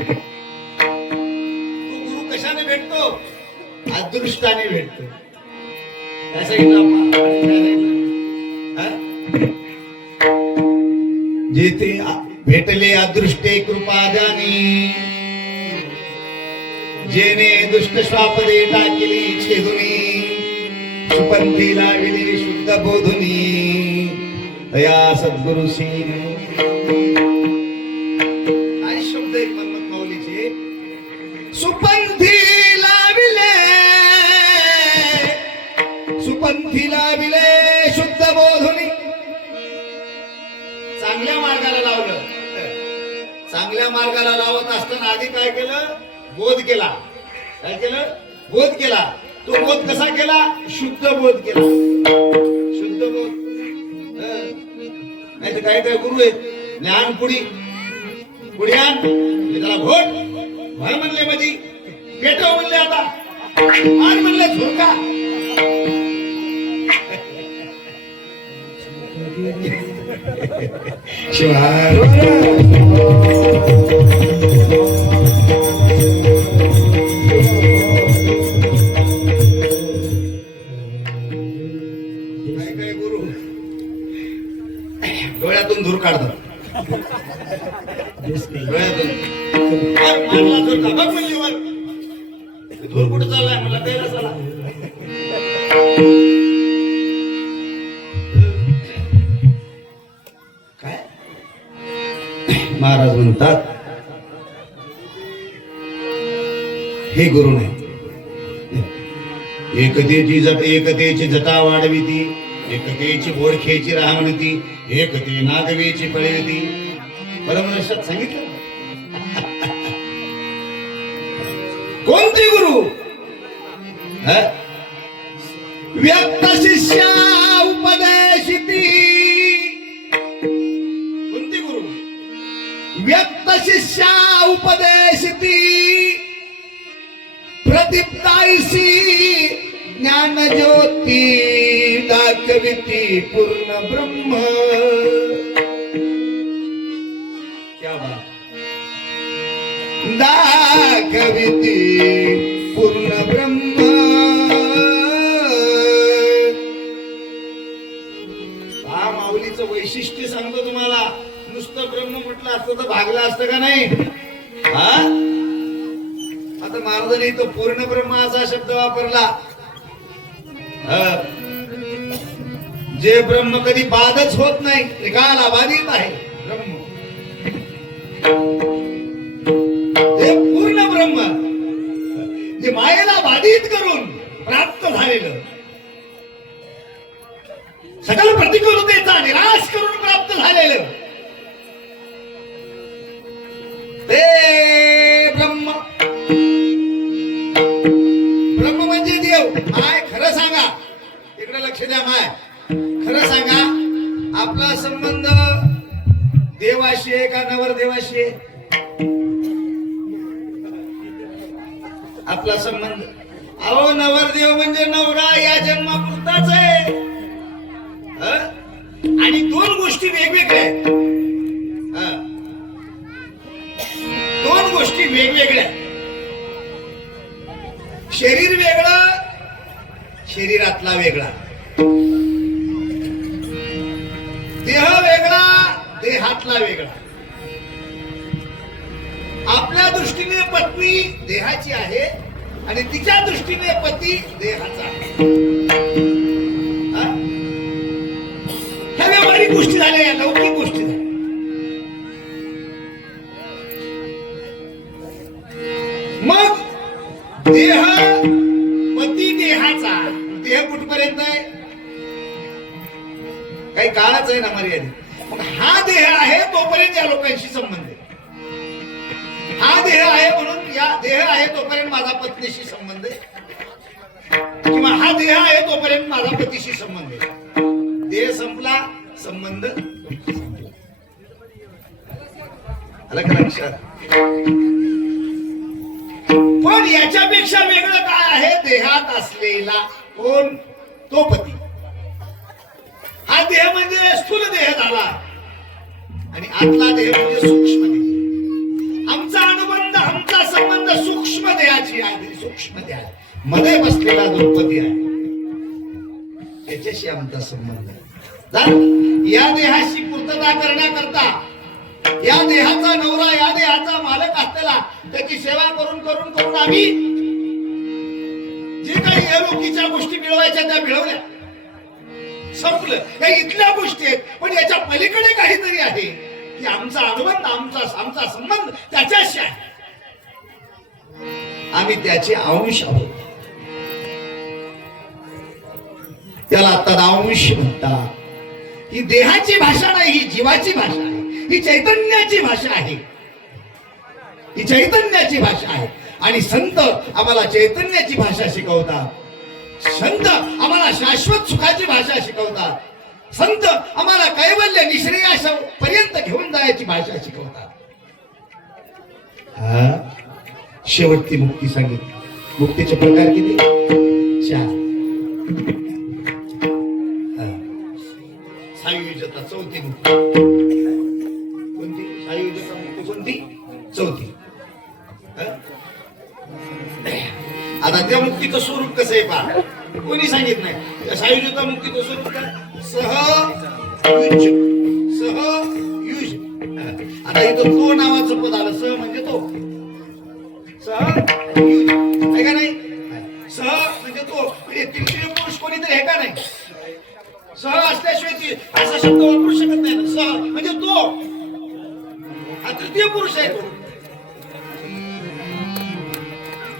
तो गुरु कशाने भेटतो? अदृष्टाने भेटतो. जेथे भेटले अदृष्टे कृपादानी जेने दुष्ट स्वापदे टाकिली छेदुनी सुपंथी लाविली शुद्ध बोधुनी तया सद्गुरुशी. काय शब्द एक मनमत माऊलीचे. सुप चांगल्या मार्गाला लावत असताना आधी काय केलं? बोध केला. काय केलं? बोध केला. तो बोध कसा केला? शुद्ध बोध केला. शुद्ध बोध. नाही तर काय काय गुरु आहेत ज्ञान पुडी पुढ्यान त्याला घोट भर म्हणले मधी पेटव म्हणले आता मार म्हणले झोका. शिवाय काय काय गुरु डोळ्यातून धूर काढतात. डोळ्यातून मारला धूर का बघ म्हणली वर धूर कुठं चाललाय मला कळलं चला. काय महाराज म्हणतात हे गुरु नाही. एकतेची जटा वाढविती, एकतेची ओळखेची राहणती, एकते नागवेची पळविती. परमरक्षात सांगितलं कोणते गुरु? व्यक्त शिष्या उपदेशिती. कोणते गुरु? व्यक्त शिष्या उपदेशिती प्रदीप्तायसी ज्ञान ज्योती दाखविती पूर्ण ब्रह्म. क्या बात. दाखविती पूर्ण ब्रह्म. हा माऊलीचं वैशिष्ट्य सांगतो तुम्हाला. नुसतं ब्रह्म म्हटलं असतं तर भागलं असतं का नाही? हा आता महाराजांनी इथं पूर्ण ब्रह्म असा शब्द वापरला. जे ब्रह्म कधी बाधच होत नाही, त्रिकाल बाधित आहे ब्रह्म. ते पूर्ण ब्रह्म जे मायेला बाधित करून प्राप्त झालेलं, सकल प्रतिकूलतेचा निराश करून प्राप्त झालेलं ते ब्रह्म. ब्रह्म म्हणजे देव. माय खरं सांगा, इकडे लक्ष द्या. माय खरं सांगा, आपला संबंध देवाशी आहे का नवरदेवाशी आहे? आपला संबंध, अहो नवरदेव म्हणजे नवरा या जन्मापुरताच आहे. आणि दोन गोष्टी वेगवेगळ्या आहेत. दोन गोष्टी वेगवेगळ्या. शरीर वेगळं, शरीरातला वेगळा. देह वेगळा, देहातला वेगळा. आपल्या दृष्टीने पत्नी देहाची आहे आणि तिच्या दृष्टीने पती देहाचा आहे. ह्या व्यावहारिक गोष्टी झाल्या, या लौकिक गोष्टी झाल्या. मग देह पती देहाचा. देह कुठपर्यंत आहे? काही काळच आहे ना मर्यादित. मग हा देह आहे तोपर्यंत या लोकांशी संबंध आहे. हा देह आहे म्हणून या देह आहे तोपर्यंत माझा पत्नीशी संबंध आहे, किंवा हा देह आहे तोपर्यंत माझा पतीशी संबंध आहे. देह संपला, संबंध आला का लक्षात? पण याच्यापेक्षा वेगळं काय आहे? देहात असलेला कोण? तो पती. हा देह म्हणजे स्थूल देह झाला आणि आतला देह म्हणजे सूक्ष्म देह. आमचा अनुबंध, आमचा संबंध सूक्ष्म देहाची आहे. सूक्ष्म देह मध्ये बसलेला जो पती आहे त्याच्याशी आमचा संबंध आहे. या देहाशी पूर्तता करण्याकरता, या देहाचा नवरा, या देहाचा मालक असलेला त्याची सेवा करून करून करून आम्ही जे काही या लोकीच्या गोष्टी मिळवायच्या त्या मिळवल्या, संपलं. या इथल्या गोष्टी आहेत, पण याच्या पलीकडे काहीतरी आहे की आमचा अनुबंध, आमचा संबंध त्याच्याशी आहे. आम्ही त्याचे अंश आहोत. त्याला तदांश म्हणतात. ही देहाची भाषा नाही, ही जीवाची भाषा आहे, ही चैतन्याची भाषा आहे. ही चैतन्याची भाषा आहे. आणि संत आम्हाला चैतन्याची भाषा शिकवतात. संत आम्हाला शाश्वत सुखाची भाषा शिकवतात. संत आम्हाला कैवल्य निश्रेयसा पर्यंत घेऊन जायची भाषा शिकवतात. शेवटची मुक्ती सांगितली. मुक्तीचे प्रकार किती? 4. सायुज्यता चौथी मुक्ती. कोणती? सायुज्यता मुक्ती कोणती? चौथी. आता त्या मुक्तीचं स्वरूप कसं आहे पहा. कोणी सांगितलं नाही. त्या सायुज्यता मुक्तीचं स्वरूप काय? सहयुज. सहयुज. आता इथं तो नावाचं पद आलं. सह म्हणजे तो. सहयुज आहे का नाही? सह म्हणजे तो. म्हणजे तृतीय पुरुष कोणीतरी आहे का नाही? सह असल्याशिवाय असा शब्द वापरू शकत नाही ना. सह म्हणजे तो. हा तृतीय पुरुष आहे तो.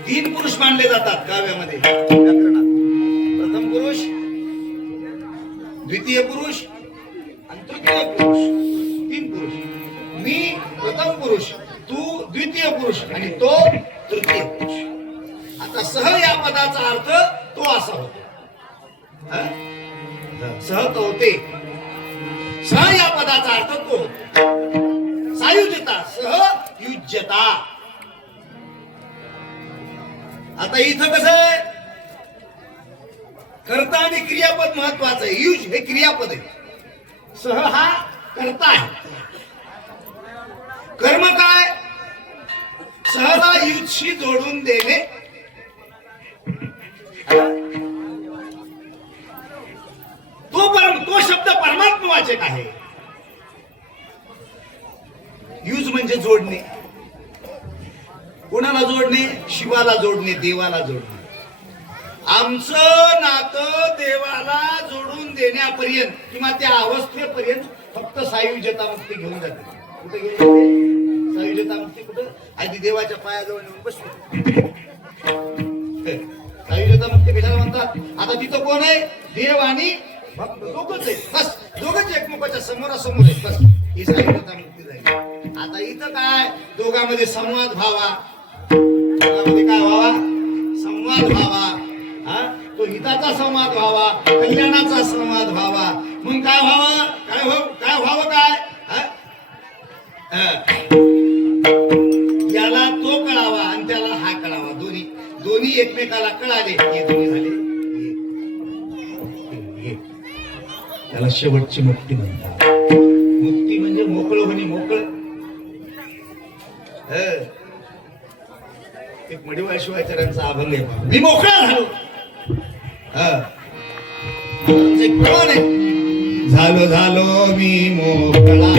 3 पुरुष मानले जातात काव्यामध्ये व्याकरणात. प्रथम पुरुष, द्वितीय पुरुष आणि तृतीय पुरुष. 3 पुरुष. मी प्रथम पुरुष, तू द्वितीय पुरुष आणि तो तृतीय पुरुष. आता सह या पदाचा अर्थ तो असा होतो. सह तो होते. सह या पदाचा अर्थ तो होतो. सायुज्यता, सहयुज्यता. आता इथं कसं आहे? कर्ता आणि क्रियापद महत्वाचं आहे. युज हे क्रियापद आहे. सह हा कर्ता आहे. कर्म काय? सहला युजशी जोडून देणे. तो शब्द परमात्मवाचक आहे. युज म्हणजे जोडणे. कोणाला जोडणे? शिवाला जोडणे, देवाला जोडणे. आमचं नातं देवाला जोडून देण्यापर्यंत किंवा त्या अवस्थेपर्यंत फक्त सायुज्यता मुक्ती घेऊन जाते. कुठे घेऊन जाते सायुज्यता मुक्ती? कुठं? आधी देवाच्या पायाजवळ नेऊन बसतो. सायुज्यता मुक्ती कशाला म्हणतात? आता तिथं कोण आहे? देव आणि भक्त दोघच आहे. बस दोघच एकमेकाच्या समोरासमोर आहेत. बस ही सायुज्यता मुक्ती झाली. आता इथं काय? दोघांमध्ये संवाद व्हावा. दोघांमध्ये काय व्हावा? संवाद व्हावा. तो हिताचा संवाद व्हावा, कल्याणाचा संवाद व्हावा. मग काय व्हावं? काय व्हावं? काय याला तो कळावा आणि त्याला हा कळावा. दोन्ही एकमेकाला कळाले. हे दोन्ही झाले. त्याला शेवटची मुक्ती म्हणतात. मुक्ती म्हणजे मोकळं होणे. मोकळं. एक मडिवाळ शिवाचार्यांचा अभंग आहे. मी मोकळा झालो. झालो मी मोकळा.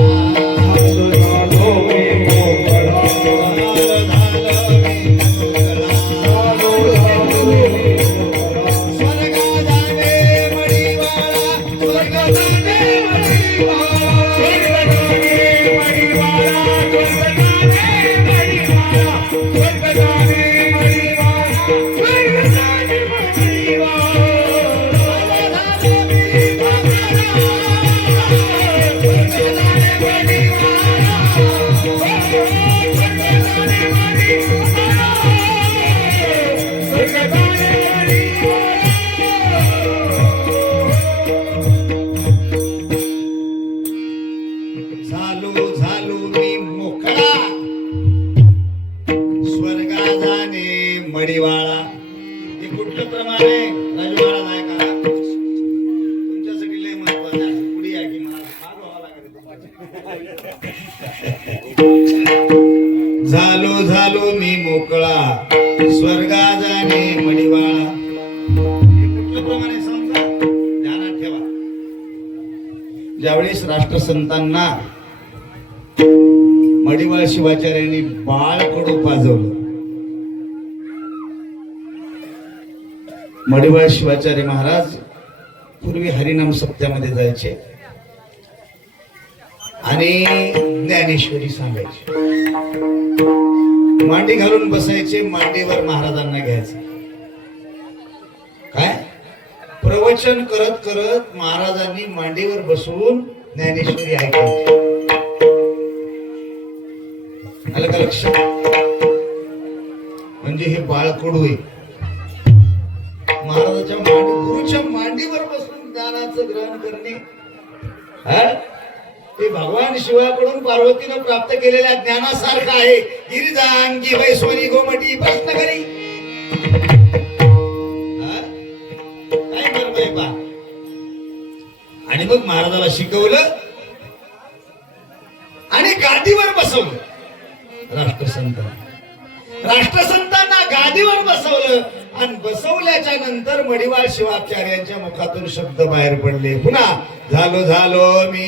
झालो मी मोकळा. स्वर्गा जाणे मडिवाळा. हे कुठलं प्रमाण आहे? राजवाडा आहे का? तुमच्यासाठी लय महत्वाचं आहे. पुढे या की मला मागवावं लागेल. झालो मी मोकळा. स्वर्गा जाणे मडिवाळा. हे कुठलं प्रमाण आहे समजा? ध्यानात ठेवा. ज्यावेळेस राष्ट्रसंतांना मडिवाळ शिवाचार्यांनी बाळकडू पाजवलं. मडिवाळ शिवाचार्य महाराज पूर्वी हरिनाम सप्त्यामध्ये जायचे आणि ज्ञानेश्वरी सांगायचे. मांडी घालून बसायचे. मांडीवर महाराजांना घ्यायचे. काय प्रवचन करत करत महाराजांनी मांडीवर बसून ज्ञानेश्वरी ऐकायची. आलं का लक्षात? म्हणजे हे बाळ कडू आहे. महाराजाच्या गुरुच्या मांडीवर बसून ज्ञानाचं ग्रहण करणे ते भगवान शिवाकडून पार्वतीनं प्राप्त केलेल्या ज्ञानासारखं आहे. गिरिजांगी वैश्वरी गोमटी प्रश्न करी काय करतोय बा. आणि मग महाराजाला शिकवलं आणि गादीवर बसवलं. राष्ट्रसंतांना गादीवर बसवलं आणि बसवल्याच्या नंतर मडिवाळ शिवाचार्यांच्या मुखातून शब्द बाहेर पडले. पुन्हा झालो झालो मी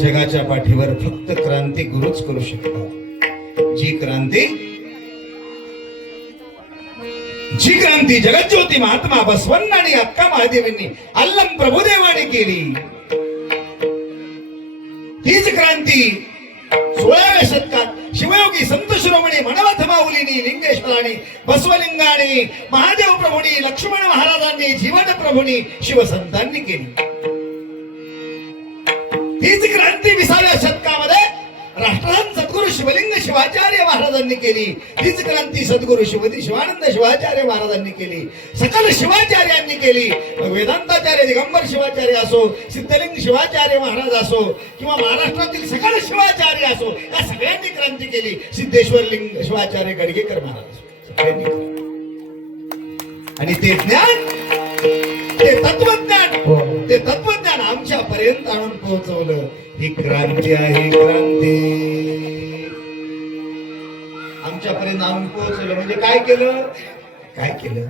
जगाच्या पाठीवर फक्त क्रांती गुरुच करू शकतात. जी क्रांती जगज्योती महात्मा बसवण्ण आणि अक्का महादेवींनी अल्लम प्रभुदेवाने केली. हीच क्रांती 16व्या शतकात शिवयोगी संत शिरोमणी मनवथ माऊलींनी, लिंगेश्वरांनी, बसवलिंगाने, महादेव प्रभूंनी, लक्ष्मण महाराजांनी, जीवन प्रभूंनी, शिवसंतांनी केली. हीच क्रांती 20व्या शतकामध्ये राष्ट्रसंत सद्गुरु शिवलिंग शिवाचार्य महाराजांनी केली. हीच क्रांती सद्गुरु शिवानंद शिवाचार्य महाराजांनी केली. सकल शिवाचार्यांनी केली. वेदांताचार्य दिगंबर शिवाचार्य असो, सिद्धलिंग शिवाचार्य महाराज असो किंवा महाराष्ट्रातील सकल शिवाचार्य असो, या सगळ्यांनी क्रांती केली. सिद्धेश्वर लिंग शिवाचार्य गडगेकर महाराज असो, सगळ्यांनी केली. आणि ते ज्ञान, ते तत्वज्ञान आमच्या पर्यंत आणून पोहोचवलं. ही क्रांती आहे. क्रांती आमच्या पर्यंत आणून पोहोचवलं म्हणजे काय केलं?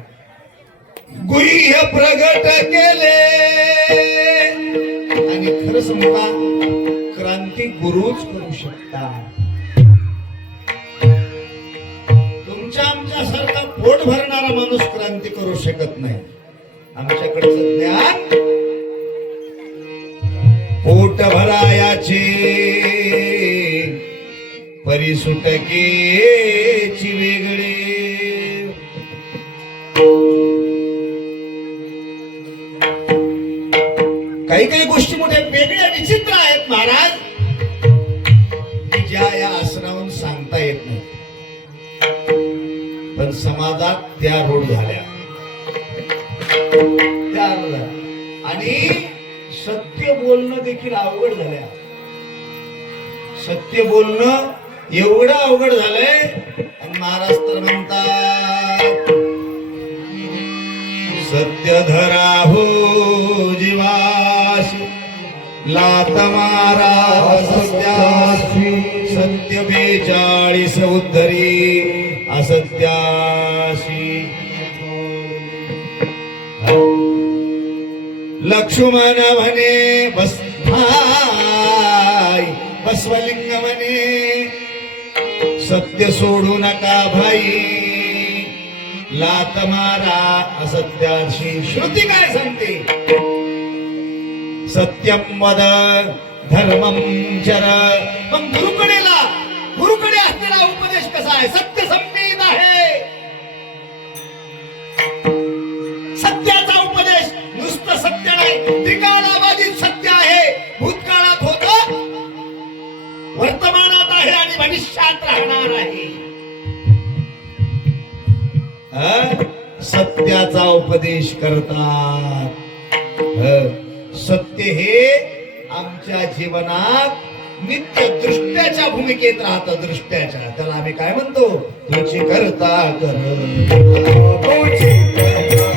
गुह्य प्रगट केले. आणि खरं समजा क्रांती गुरुच करू शकतात. तुमच्या आमच्यासारखा पोट भरणारा माणूस क्रांती करू शकत नाही. आमच्याकडचं ज्ञान पोट भरायाचे परिसुटकेची वेगळे. काही गोष्टी मोठ्या वेगळ्या विचित्र आहेत महाराज, की ज्या या आसनावरून सांगता येत नाही, पण समाजात त्या रूढ झाल्या. आणि सत्य बोलणं देखील अवघड झाल्या. सत्य बोलणं एवढं अवघड झालंय. आणि महाराज तर म्हणतात सत्य धरा हो जीवास लात मारा सत्यासी. सत्य 42 उद्धरी असत्याशी. लक्ष्मण म्हणे बसवलिंग म्हणे सत्य सोडू नका भाई, लात मारा असत्याशी. श्रुती काय सांगते? सत्यम वद धर्मम चर. मग गुरुकडे असलेला उपदेश कसा आहे? सत्य संवेद आहे. सत्याचा उपदेश नुसतं सत्य नाही, त्रिकालाबाधित सत्य आहे. भूतकाळात होतं, वर्तमानात आहे आणि भविष्यात राहणार आहे. सत्याचा उपदेश करतात. सत्य हे आमच्या जीवनात नित्य दृष्ट्याच्या भूमिकेत राहत, दृष्ट्याच्या. त्याला आम्ही काय म्हणतो? तुझी करता कर, तुझी करता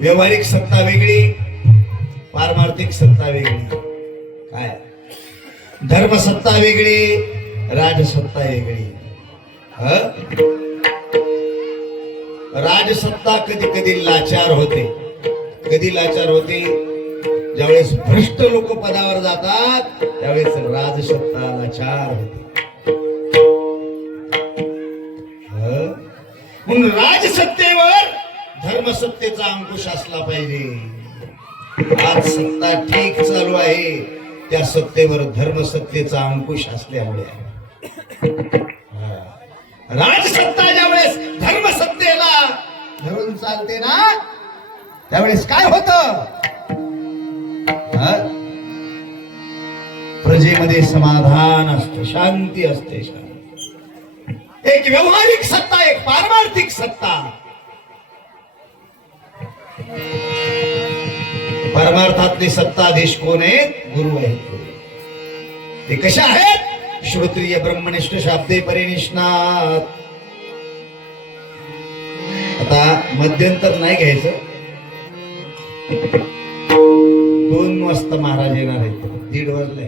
व्यावहारिक सत्ता वेगळी, पारमार्थिक सत्ता वेगळी. काय? धर्मसत्ता वेगळी, राजसत्ता वेगळी. राजसत्ता कधी कधी लाचार होते. कधी लाचार होते? ज्यावेळेस भ्रष्ट लोक पदावर जातात त्यावेळेस राजसत्ता लाचार होते. म्हणून राजसत्तेवर धर्मसत्तेचा अंकुश असला पाहिजे. आज सत्ता ठीक चालू आहे, त्या सत्तेवर धर्मसत्तेचा अंकुश असल्यामुळे. राजसत्ता ज्यावेळेस धर्मसत्तेला धरून चालते ना, त्यावेळेस काय होत? प्रजेमध्ये समाधान असते, शांती असते. एक व्यावहारिक सत्ता, एक पारमार्थिक सत्ता. परमार्थातले सत्ताधीश कोण आहेत? गुरु आहेत. ते कशा आहेत? श्रोत्रिय ब्रह्मनिष्ठ शाब्दे परिनिष्णात. आता मध्यंतर नाही घ्यायचं. 2 वाजता महाराज येणार आहेत. 1:30 वाजले.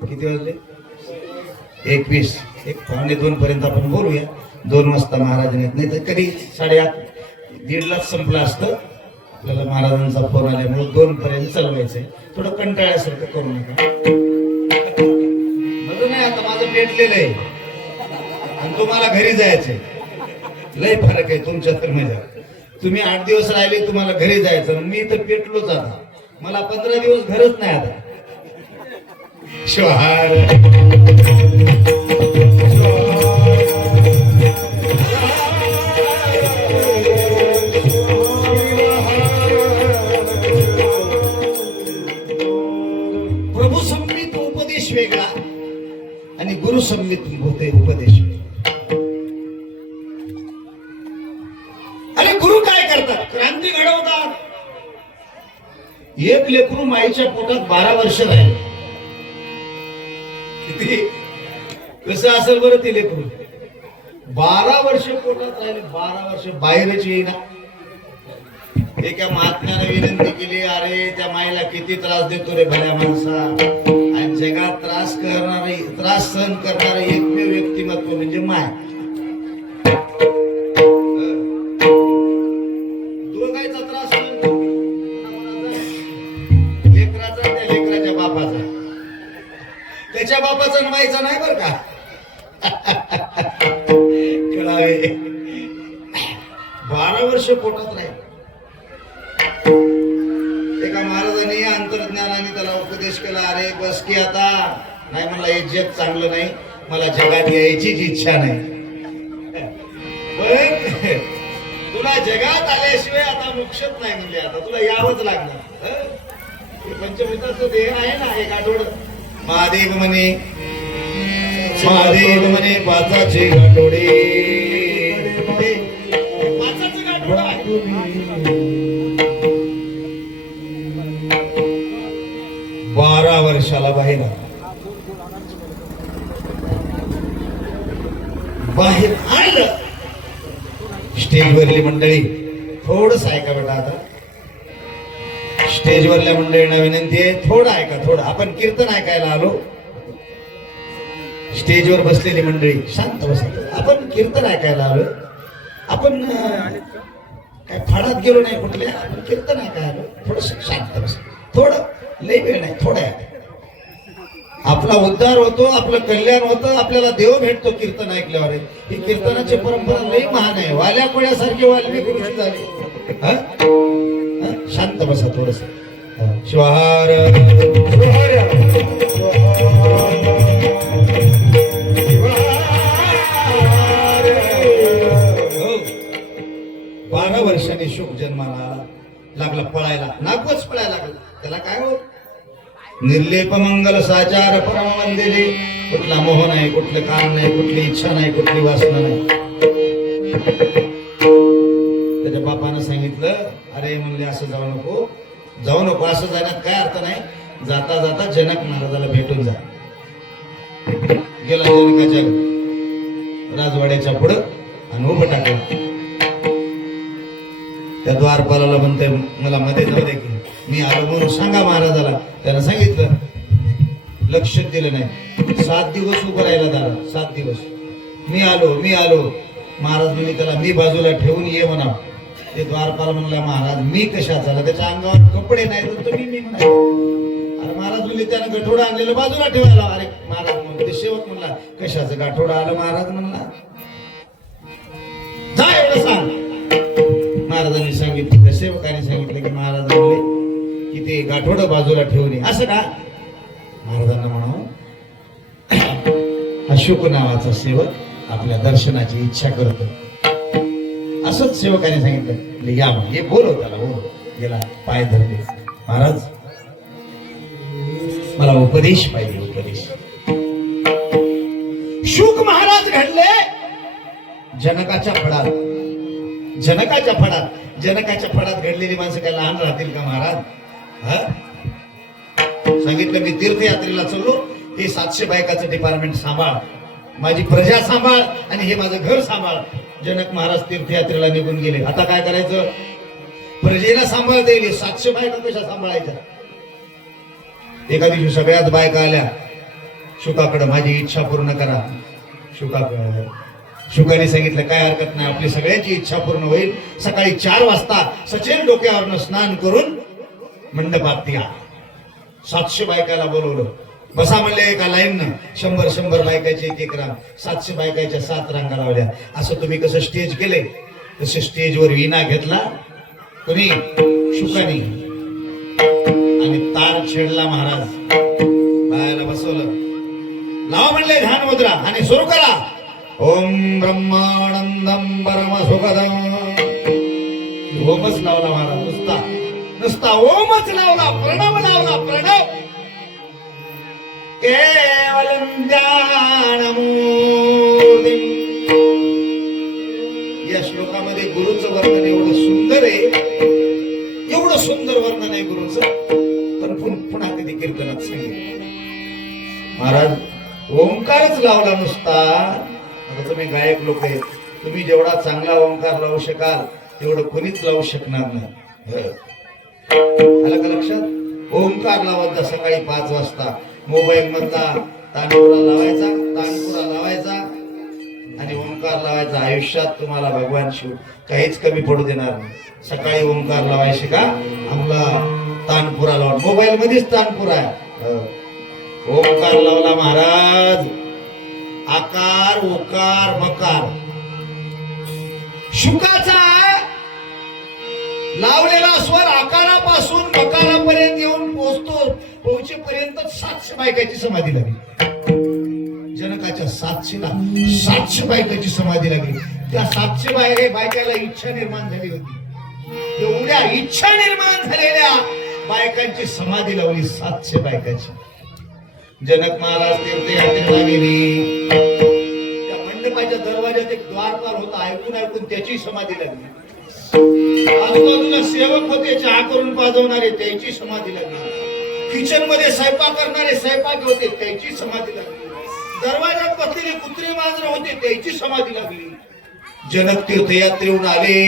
किती वाजले? 21. 1:15 पर्यंत आपण बोलूया. 2 वाजता महाराज येत नाही तर कधी 8:30 1:30लाच संपलं असतं. आपल्याला महाराजांचा फोन आल्यामुळे 2 पर्यंत चालवायचंय. थोडं कंटाळ्यासारखं करू नका. बघ नाही, आता माझं पेटलेलं आहे आणि तुम्हाला घरी जायचंय. लय फरक आहे तुमच्या तर माझ्या. तुम्ही 8 दिवस राहिले, तुम्हाला घरी जायचं. मी तर पेटलोच. आता मला 15 दिवस घरच नाही. आता शिवाहार प्रभू संमित उपदेश वेगळा आणि गुरु संमित होते उपदेश वेगळा. आणि गुरु काय करतात? क्रांती घडवतात. एक लेकरू माईच्या पोटात 12 वर्ष राहिले. किती कसं असेल बरं ते लेकरू? 12 वर्ष पोटात राहिले. 12 वर्ष बाहेरच येईना. एका महात्म्याने विनंती केली, अरे त्या माईला किती त्रास देतो रे भल्या माणसा. आणि जगात त्रास सहन करणारे एकमेव व्यक्तिमत्व म्हणजे माय. दोघांचा त्रास सहन करतो. लेकराचा, त्या लेकराच्या बापाचा. त्याच्या बापाचा आणि माईचा नाही बरं का. कळावे. 12 वर्ष पोटात राहील. एका महाराजांनी अंतर्ज्ञानाने त्याला उपदेश केला, अरे बस की आता. नाही म्हणला, हे जग चांगलं नाही, मला जगात यायचीच इच्छा नाही. पण तुला जगात आल्याशिवाय आता मोक्षच नाही म्हणले. आता तुला यावंच लागणार. पंचभूताचं देह आहे ना, एक आठवड. महादेव म्हणे, महादेव म्हणे पाचाचे गाठोडे. पाचाचं गाठोड आहे. 12 वर्षाला बाहेर आलं. स्टेजवरली मंडळी थोडंसं ऐका बेटा. आता स्टेजवरल्या मंडळींना विनंती आहे, थोडं ऐका, थोडं. आपण कीर्तन ऐकायला आलो. स्टेजवर बसलेली मंडळी शांत बसा. आपण कीर्तन ऐकायला आलो. आपण काय फाडात गेलो नाही कुठल्या. आपण कीर्तन ऐकायला आलो. थोडं शांत बसा. थोडं, लई वेळ नाही, थोडं ऐका. आपला उद्धार होतो, आपलं कल्याण होतं, आपल्याला देव भेटतो कीर्तन ऐकल्यावर. ही कीर्तनाची परंपरा लई महान आहे. वाल्या कोळ्यासारखी वाल्मिकी ऋषी झाली. हा? शांत बसा थोडस. शिवाहार 12 वर्षांनी शुक जन्माला लागला, पळायला, नागवच पळायला लागला. त्याला काय होत? निर्लेप मंगल साचार परम वंदिले. कुठला मोह नाही, कुठलं कारण नाही, कुठली इच्छा नाही, कुठली वासना नाही. त्याच्या बापानं सांगितलं, अरे म्हणले असं जाऊ नको, जाऊ नको. असं जाण्यात काय अर्थ नाही. जाता जाता जनक महाराजाला भेटून जा. गेला जनकाच्या राजवाड्याच्या पुढं आणि उभं टाकलं. त्या द्वारपालाला म्हणते, मला मध्ये जाऊ दे की मी आलो म्हणून सांगा महाराजाला. त्यानं सांगितलं, लक्ष दिलं नाही. 7 दिवस उभं राहिला दारा, 7 दिवस. मी आलो. महाराज म्हणले त्याला, मी बाजूला ठेवून ये म्हणा. ते द्वारपाल म्हणला, महाराज मी कशाचा? त्याच्या अंगावर कपडे नाही तर तुम्ही मी म्हणा. अरे महाराज म्हणले, त्यानं गठोडा आणलेलं बाजूला ठेवायला. अरे महाराज म्हणते, सेवक म्हणला, कशाचं गाठोडा आलं? महाराज म्हणला, जा एवढं सांग. महाराजांनी सांगितलं, सेवकाने सांगितलं की महाराज म्हणले की ते गाठोडं बाजूला ठेवून ये. असं का? महाराजांना म्हणावं, हा शुक नावाचा सेवक आपल्या दर्शनाची इच्छा करतो. असंच सेवकाने सांगितलं. या हे बोलव त्याला, बोलव. गेला, पाय धरले. महाराज मला उपदेश पाहिजे, उपदेश. शुक महाराज घडले जनकाच्या फडात. जनकाच्या फडात घडलेली माणसं काय लहान राहतील का महाराज? सांगितलं, मी तीर्थयात्रेला चाललो, हे 700 बायकाचं डिपार्टमेंट सांभाळ, माझी प्रजा सांभाळ आणि हे माझं घर सांभाळ. जनक महाराज तीर्थयात्रेला निघून गेले. आता काय करायचं? प्रजेला सांभाळता येईल, 700 बायका कशा सांभाळायच्या? एका दिवशी सगळ्याच बायका आल्या शुकाकडे, माझी इच्छा पूर्ण करा. शुकाने सांगितलं, काय हरकत नाही, आपली सगळ्यांची इच्छा पूर्ण होईल. सकाळी 4 वाजता सचेल डोक्यावरनं स्नान करून मंडपात या. 700 बायकाला बोलवलं. बसा म्हणले एका लाईननं, 100 बायकाचे एक रांग, 700 बायकाच्या 7 रांगा लावल्या. असं तुम्ही कसं स्टेज केले, तसे स्टेजवर विणा घेतला कोणी? शुकानी. आणि तार छेडला महाराज. बायाला बसवलं. लावा म्हणले ध्यान मुद्रा आणि सुरू करा. ओम ब्रह्मानंदम परम सुखदम. ओमच लावला महाराज. नुसता ओमच लावला, प्रणव लावला, प्रणव. केवलम ज्ञानमूर्ती. या श्लोकामध्ये गुरुचं वर्णन एवढं सुंदर आहे, एवढं सुंदर वर्णन आहे गुरुचं. पण पुन्हा कधी कीर्तनात सांगितलं महाराज, ओंकारच लावला नुसता. आता तुम्ही गायक लोक आहे, तुम्ही जेवढा चांगला ओंकार लावू शकाल तेवढं कोणीच लावू शकणार नाही. आलं का लक्षात? ओंकार लावायचा सकाळी 5 वाजता. मोबाईल मधला तानपुरा लावायचा आणि ओंकार लावायचा. आयुष्यात तुम्हाला भगवान शिव काहीच कमी पडू देणार नाही. सकाळी ओंकार लावायचे का? आपला तानपुरा लावा. मोबाईल मध्येच तानपुरा आहे. ओंकार लावला महाराज. आकार, ओकार, मकार. शुकाचा लावलेला स्वर आकारापासून मकारापर्यंत येऊन पोहोचेपर्यंत 700 बायकाची समाधी लागली. जनकाच्या 700 बायकाची समाधी लागली. त्या 700 बायकाला इच्छा निर्माण झाली होती. एवढ्या इच्छा निर्माण झालेल्या बायकांची समाधी लावली 700 बायकाची. जनक महाराज तीर्थयात्रेला गेली. त्या मंडपाच्या दरवाजात एक द्वारपाल होता. ऐकून त्याची समाधी लागली. आजूबाजूला सेवक होते, चहा करून पाजवणारे, त्याची समाधी लागली. किचन मध्ये स्वयंपाक करणारे स्वयंपाक होते, त्याची समाधी लागली. दरवाजात बसलेले कुत्रे मांजर होते, त्याची समाधी लागली. जनक तीर्थयात्रेहून आले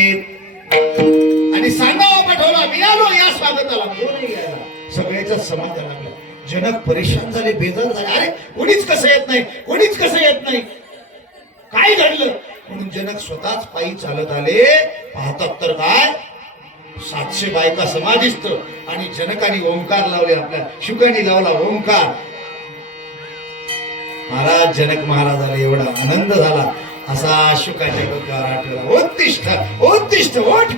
आणि सांगावा पाठवला, मी आलो या स्वागताला. कोणी यायला, सगळ्याचा समाधान लागला. जनक परेशान झाले, बेजार झाले. अरे कोणीच कसं येत नाही, कोणीच कसं येत नाही, काय घडलं? म्हणून जनक स्वतःच पायी चालत आले. पाहतात तर काय, 700 बायका समाधिस्थ आणि जनकाने ओंकार लावले, आपल्या शुकाने लावला ओंकार. महाराज जनक महाराजाला एवढा आनंद झाला, असा शुकाच्या डोक्यावर आठवला. उत्तिष्ठ उत्तिष्ठ ओठ.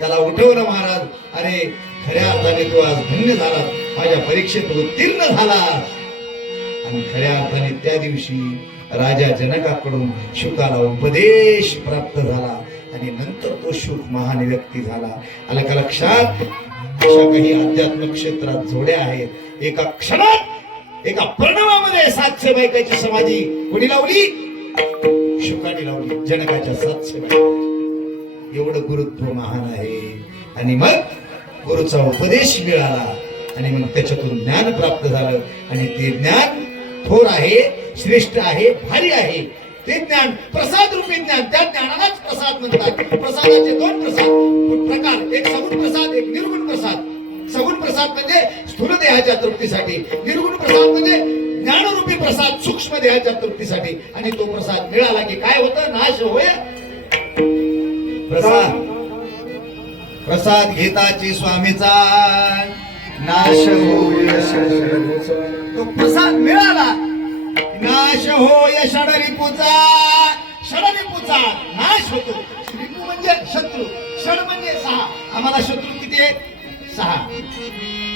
त्याला उठवलं महाराज. अरे खऱ्या अर्थाने तू आज धन्य झाला, माझ्या परीक्षेत उत्तीर्ण झाला. आणि खऱ्या अर्थाने त्या दिवशी राजा जनकाकडून शुकाला उपदेश प्राप्त झाला आणि नंतर तो शुक महान व्यक्ती झाला. आलं का लक्षात? अशा काही अध्यात्म क्षेत्रात जोड्या आहेत. एका क्षणात, एका प्रणवामध्ये 700 बायकाची समाधी कोणी लावली? शुकाने लावली, जनकाच्या 700 बायका. एवढं गुरुत्व महान आहे. आणि मग गुरुचा उपदेश मिळाला आणि मग त्याच्यातून ज्ञान प्राप्त झालं. आणि ते ज्ञान थोर आहे, श्रेष्ठ आहे, भारी आहे. ते ज्ञान प्रसाद रूपी ज्ञान, त्या ज्ञानालाच प्रसाद म्हणतात. प्रसादाचे 2 प्रकार, एक सगुण प्रसाद, एक निर्गुण प्रसाद. सगुण प्रसाद म्हणजे स्थूल देहाच्या तृप्तीसाठी, निर्गुण प्रसाद म्हणजे ज्ञानरूपी प्रसाद सूक्ष्म देहाच्या तृप्तीसाठी. आणि तो प्रसाद मिळाला की काय होतं? नाश होय. प्रसाद घेताची स्वामीचा नाश होय. तो प्रसाद मिळाला, नाश होय षडरिपूचा. षडरिपूचा नाश होतो. रिपू म्हणजे शत्रू, षड म्हणजे 6. आम्हाला शत्रू किती आहेत? 6.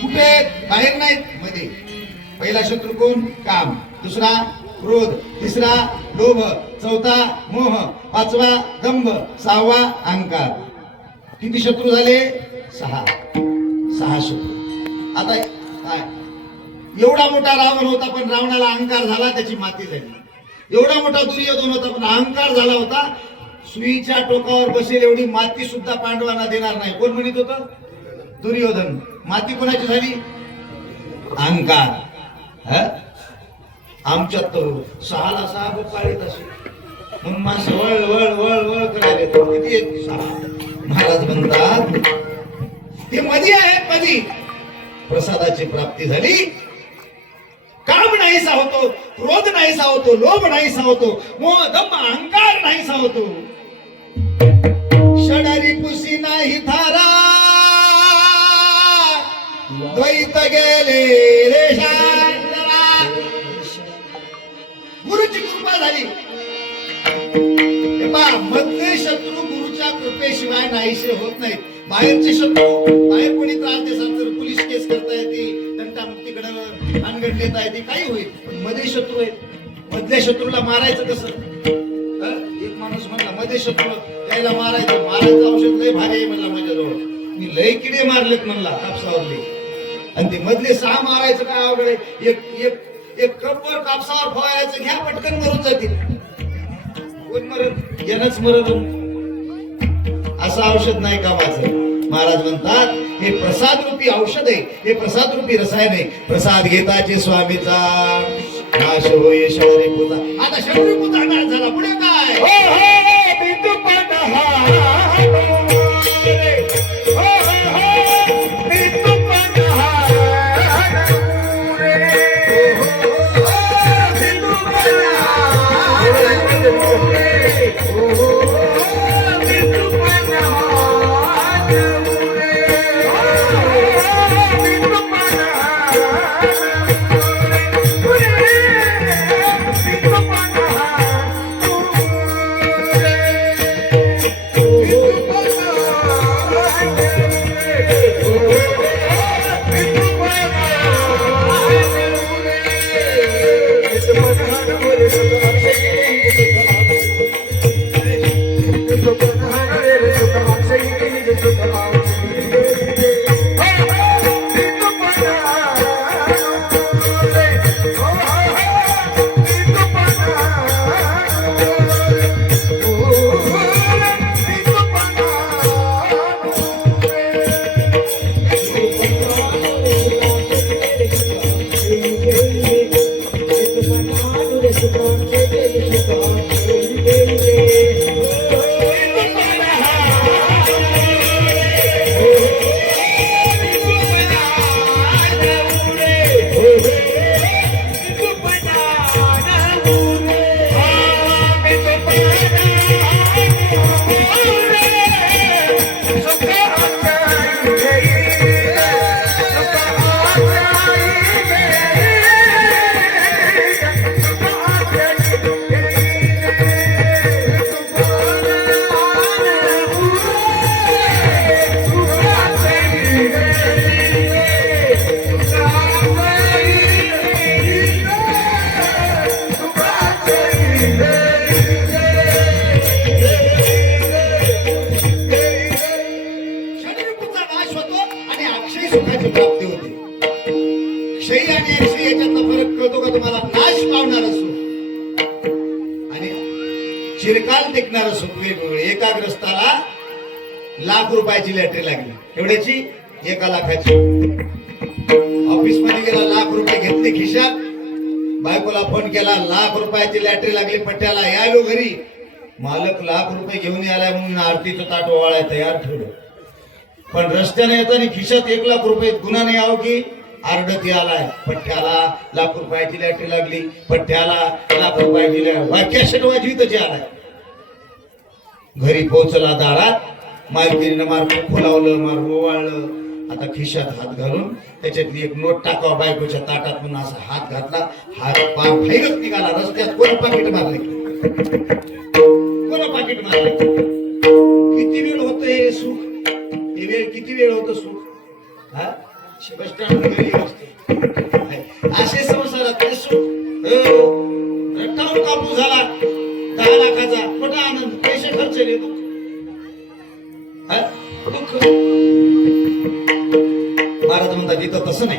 कुठे? बाहेर नाहीत, मध्ये. पहिला शत्रू कोण? काम. दुसरा क्रोध. तिसरा लोभ. चौथा मोह. 5वा दंभ. 6वा अहंकार. किती शत्रू झाले? 6. 6 शत्रू. आता काय? एवढा मोठा रावण होता पण रावणाला अहंकार झाला, त्याची माती झाली. एवढा मोठा दुर्योधन होता पण अहंकार झाला होता. सुईच्या टोकावर बसेल एवढी माती सुद्धा पांडवांना देणार नाही. कोण म्हणत होतं? दुर्योधन. माती कोणाची झाली? अहंकार. आमच्यात तर 6ला 6 पाळीत असे म्हणून माणसं वळ वळ वळ वळ करायला. किती आहेत? 6. महाराज म्हणतात ते मधी आहेत. मधी प्रसादाची प्राप्ती झाली. काम नाहीसा होतो, क्रोध नाहीसा होतो, लोभ नाहीसा होतो, मोह दंभ अहंकार नाहीसा होतो. षडरिपुसी नाही थारा, द्वैत गेले रेषांतरा. गुरुची कृपा झाली. मधले शत्रू गुरुच्या कृपेशिवाय नाहीसे होत नाहीत. बाहेरचे शत्रू, बाहेर कोणी त्रास देतात तर पोलीस केस करता येते, तंटामुक्तीकडे अनगड देता येते, काही होईल. पण मध्ये शत्रू आहेत. मधल्या शत्रूला मारायचं कसं? एक माणूस म्हणला मध्ये शत्रू त्याला मारायचं औषध लय भारी आहे म्हणला माझ्याजवळ. मी लय किडे मारलेत म्हणला कापसावरले. आणि ते मधले 6 मारायचं काय अवघड आहे? एक कपवर कापसावर फवारायचं, घ्या पटकन मरून जातील. कोण मरण? यानंच मरण. असं औषध नाही कामाचं. महाराज म्हणतात हे प्रसाद रूपी औषध आहे, हे प्रसाद रूपी रसायन आहे. प्रसाद घेताचे स्वामीचा नाश होय षडरिपूचा. आता षडरिपूचा नाश झाला, पुढे काय? चिरकाल टिकणारं सुख वेगवेगळे. एका ग्रस्ताला ₹1,00,000 लॅटरी लागली. एवढ्याची 1,00,000ची. ऑफिस मध्ये गेला, ₹1,00,000 घेतले खिशात. बायकोला फोन केला, ₹1,00,000ची लॅटरी लागली पट्ट्याला, यायलो घरी. मालक ₹1,00,000 घेऊन आलाय म्हणून आरतीचं ताट ओवाळाय तयार ठेवलं. पण रस्त्याने येताना खिशात ₹1,00,000 गुन्हाने यावं की आरडत आलाय. पठ्ठ्याला ₹1,00,000ची लॅटरी लागली, पठ्ठ्याला ₹1,00,000ची वाक्याशट वाजवीतच आलाय. घरी पोहोचला दारात, मालकीनं मारून खोलावलं, मारून ओवाळलं. आता खिशात हात घालून त्याच्यातली एक नोट टाकावा बायकोच्या ताटात म्हणून असा हात घातला. हात पार फायरच निघाला. रस्त्यात कोण पाकिट मारले, कोण पाकिट मारले. किती वेळ होत हे सुख, हे वेळ किती वेळ होतं सुख. हा बस स्टँड घरी असते असे संसारात ते सुख. रट्टावर कापूस झाला 10,00,000चा, मोठा आनंद, पैसे खर्चले, दुःख. महाराज म्हणतात इथं तसं नाही.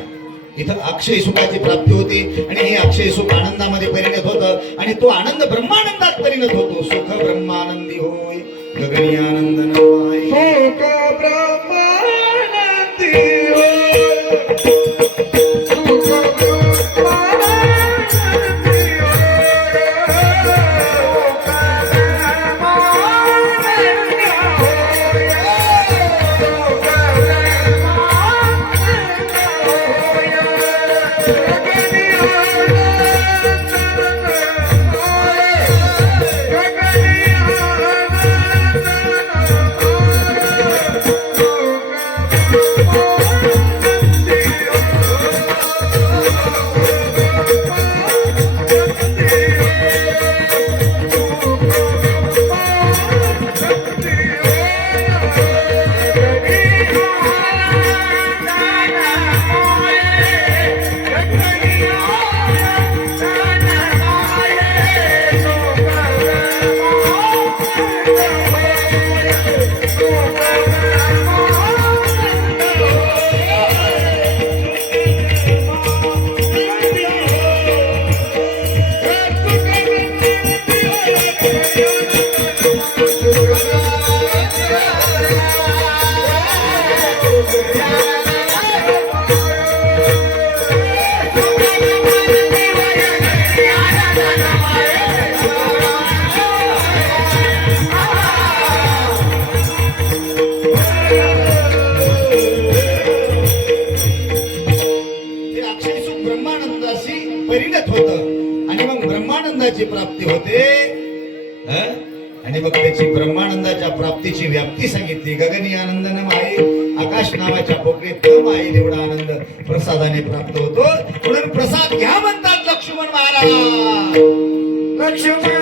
इथं अक्षय सुखाची प्राप्ती होते आणि हे अक्षय सुख आनंदामध्ये परिणत होतं आणि तो आनंद ब्रह्मानंदात परिणत होतो. सुख ब्रह्मानंदी होय, गगनी आनंद नवाय. सुख ब्रह्मानंदी होय, सुख ब्रह्मानंदी परिणत होत आणि मग ब्रह्मानंदाची प्राप्ती होते. आणि मग त्याची ब्रह्मानंदाच्या प्राप्तीची व्याप्ती सांगितली. गगनी आनंदन आहे, आकाश नावाच्या पोकळीत तम आहे एवढा आनंद प्रसादाने प्राप्त होतो. म्हणून प्रसाद घ्या म्हणतात लक्ष्मण महाराज. लक्ष्मण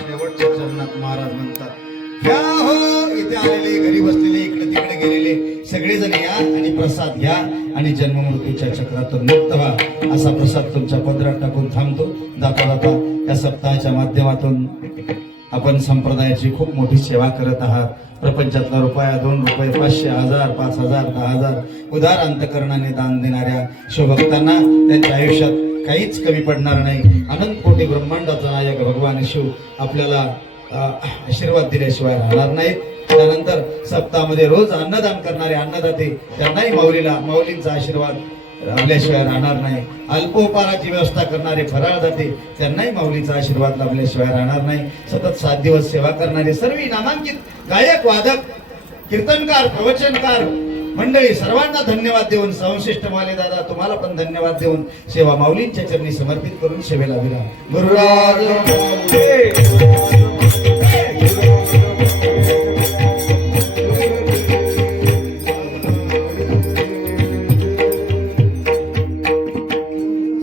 शेवटच्या चरणात महाराज म्हणतात, घ्या हो, इथे आलेले घरी बसलेले इकडे तिकडे गेलेले सगळेजण या आणि प्रसाद घ्या आणि जन्ममृत्यूच्या चक्रातून मुक्त व्हा. असा प्रसाद तुमच्या पदरात टाकून थांबतो. जाता जाता या सप्ताहाच्या माध्यमातून आपण संप्रदायाची खूप मोठी सेवा करत आहात. प्रपंचातला रुपया, 2 रुपये, 500, 1000, 5000, 10000 उदार अंतकरणाने दान देणाऱ्या शिवभक्तांना त्यांच्या आयुष्यात काहीच कमी पडणार नाही. अनंत कोटी ब्रह्मांडाचा नायक भगवान शिव आपल्याला आशीर्वाद दिल्याशिवाय राहणार नाहीत. त्यानंतर सप्ताहामध्ये रोज अन्नदान करणारे अन्नदाते त्यांनाही माऊलींचा आशीर्वाद लाभल्याशिवाय राहणार नाही. अल्पोपहाराची व्यवस्था करणारे फराळदाते त्यांनाही माऊलीचा आशीर्वाद लाभल्याशिवाय राहणार नाही. सतत 7 दिवस सेवा करणारे सर्व नामांकित गायक, वादक, कीर्तनकार, प्रवचनकार मंडळी सर्वांना धन्यवाद देऊन, संश्रेष्ठ माले दादा तुम्हाला पण धन्यवाद देऊन सेवा माऊलींच्या चरणी समर्पित करून सेवेला विराम. गुरुराज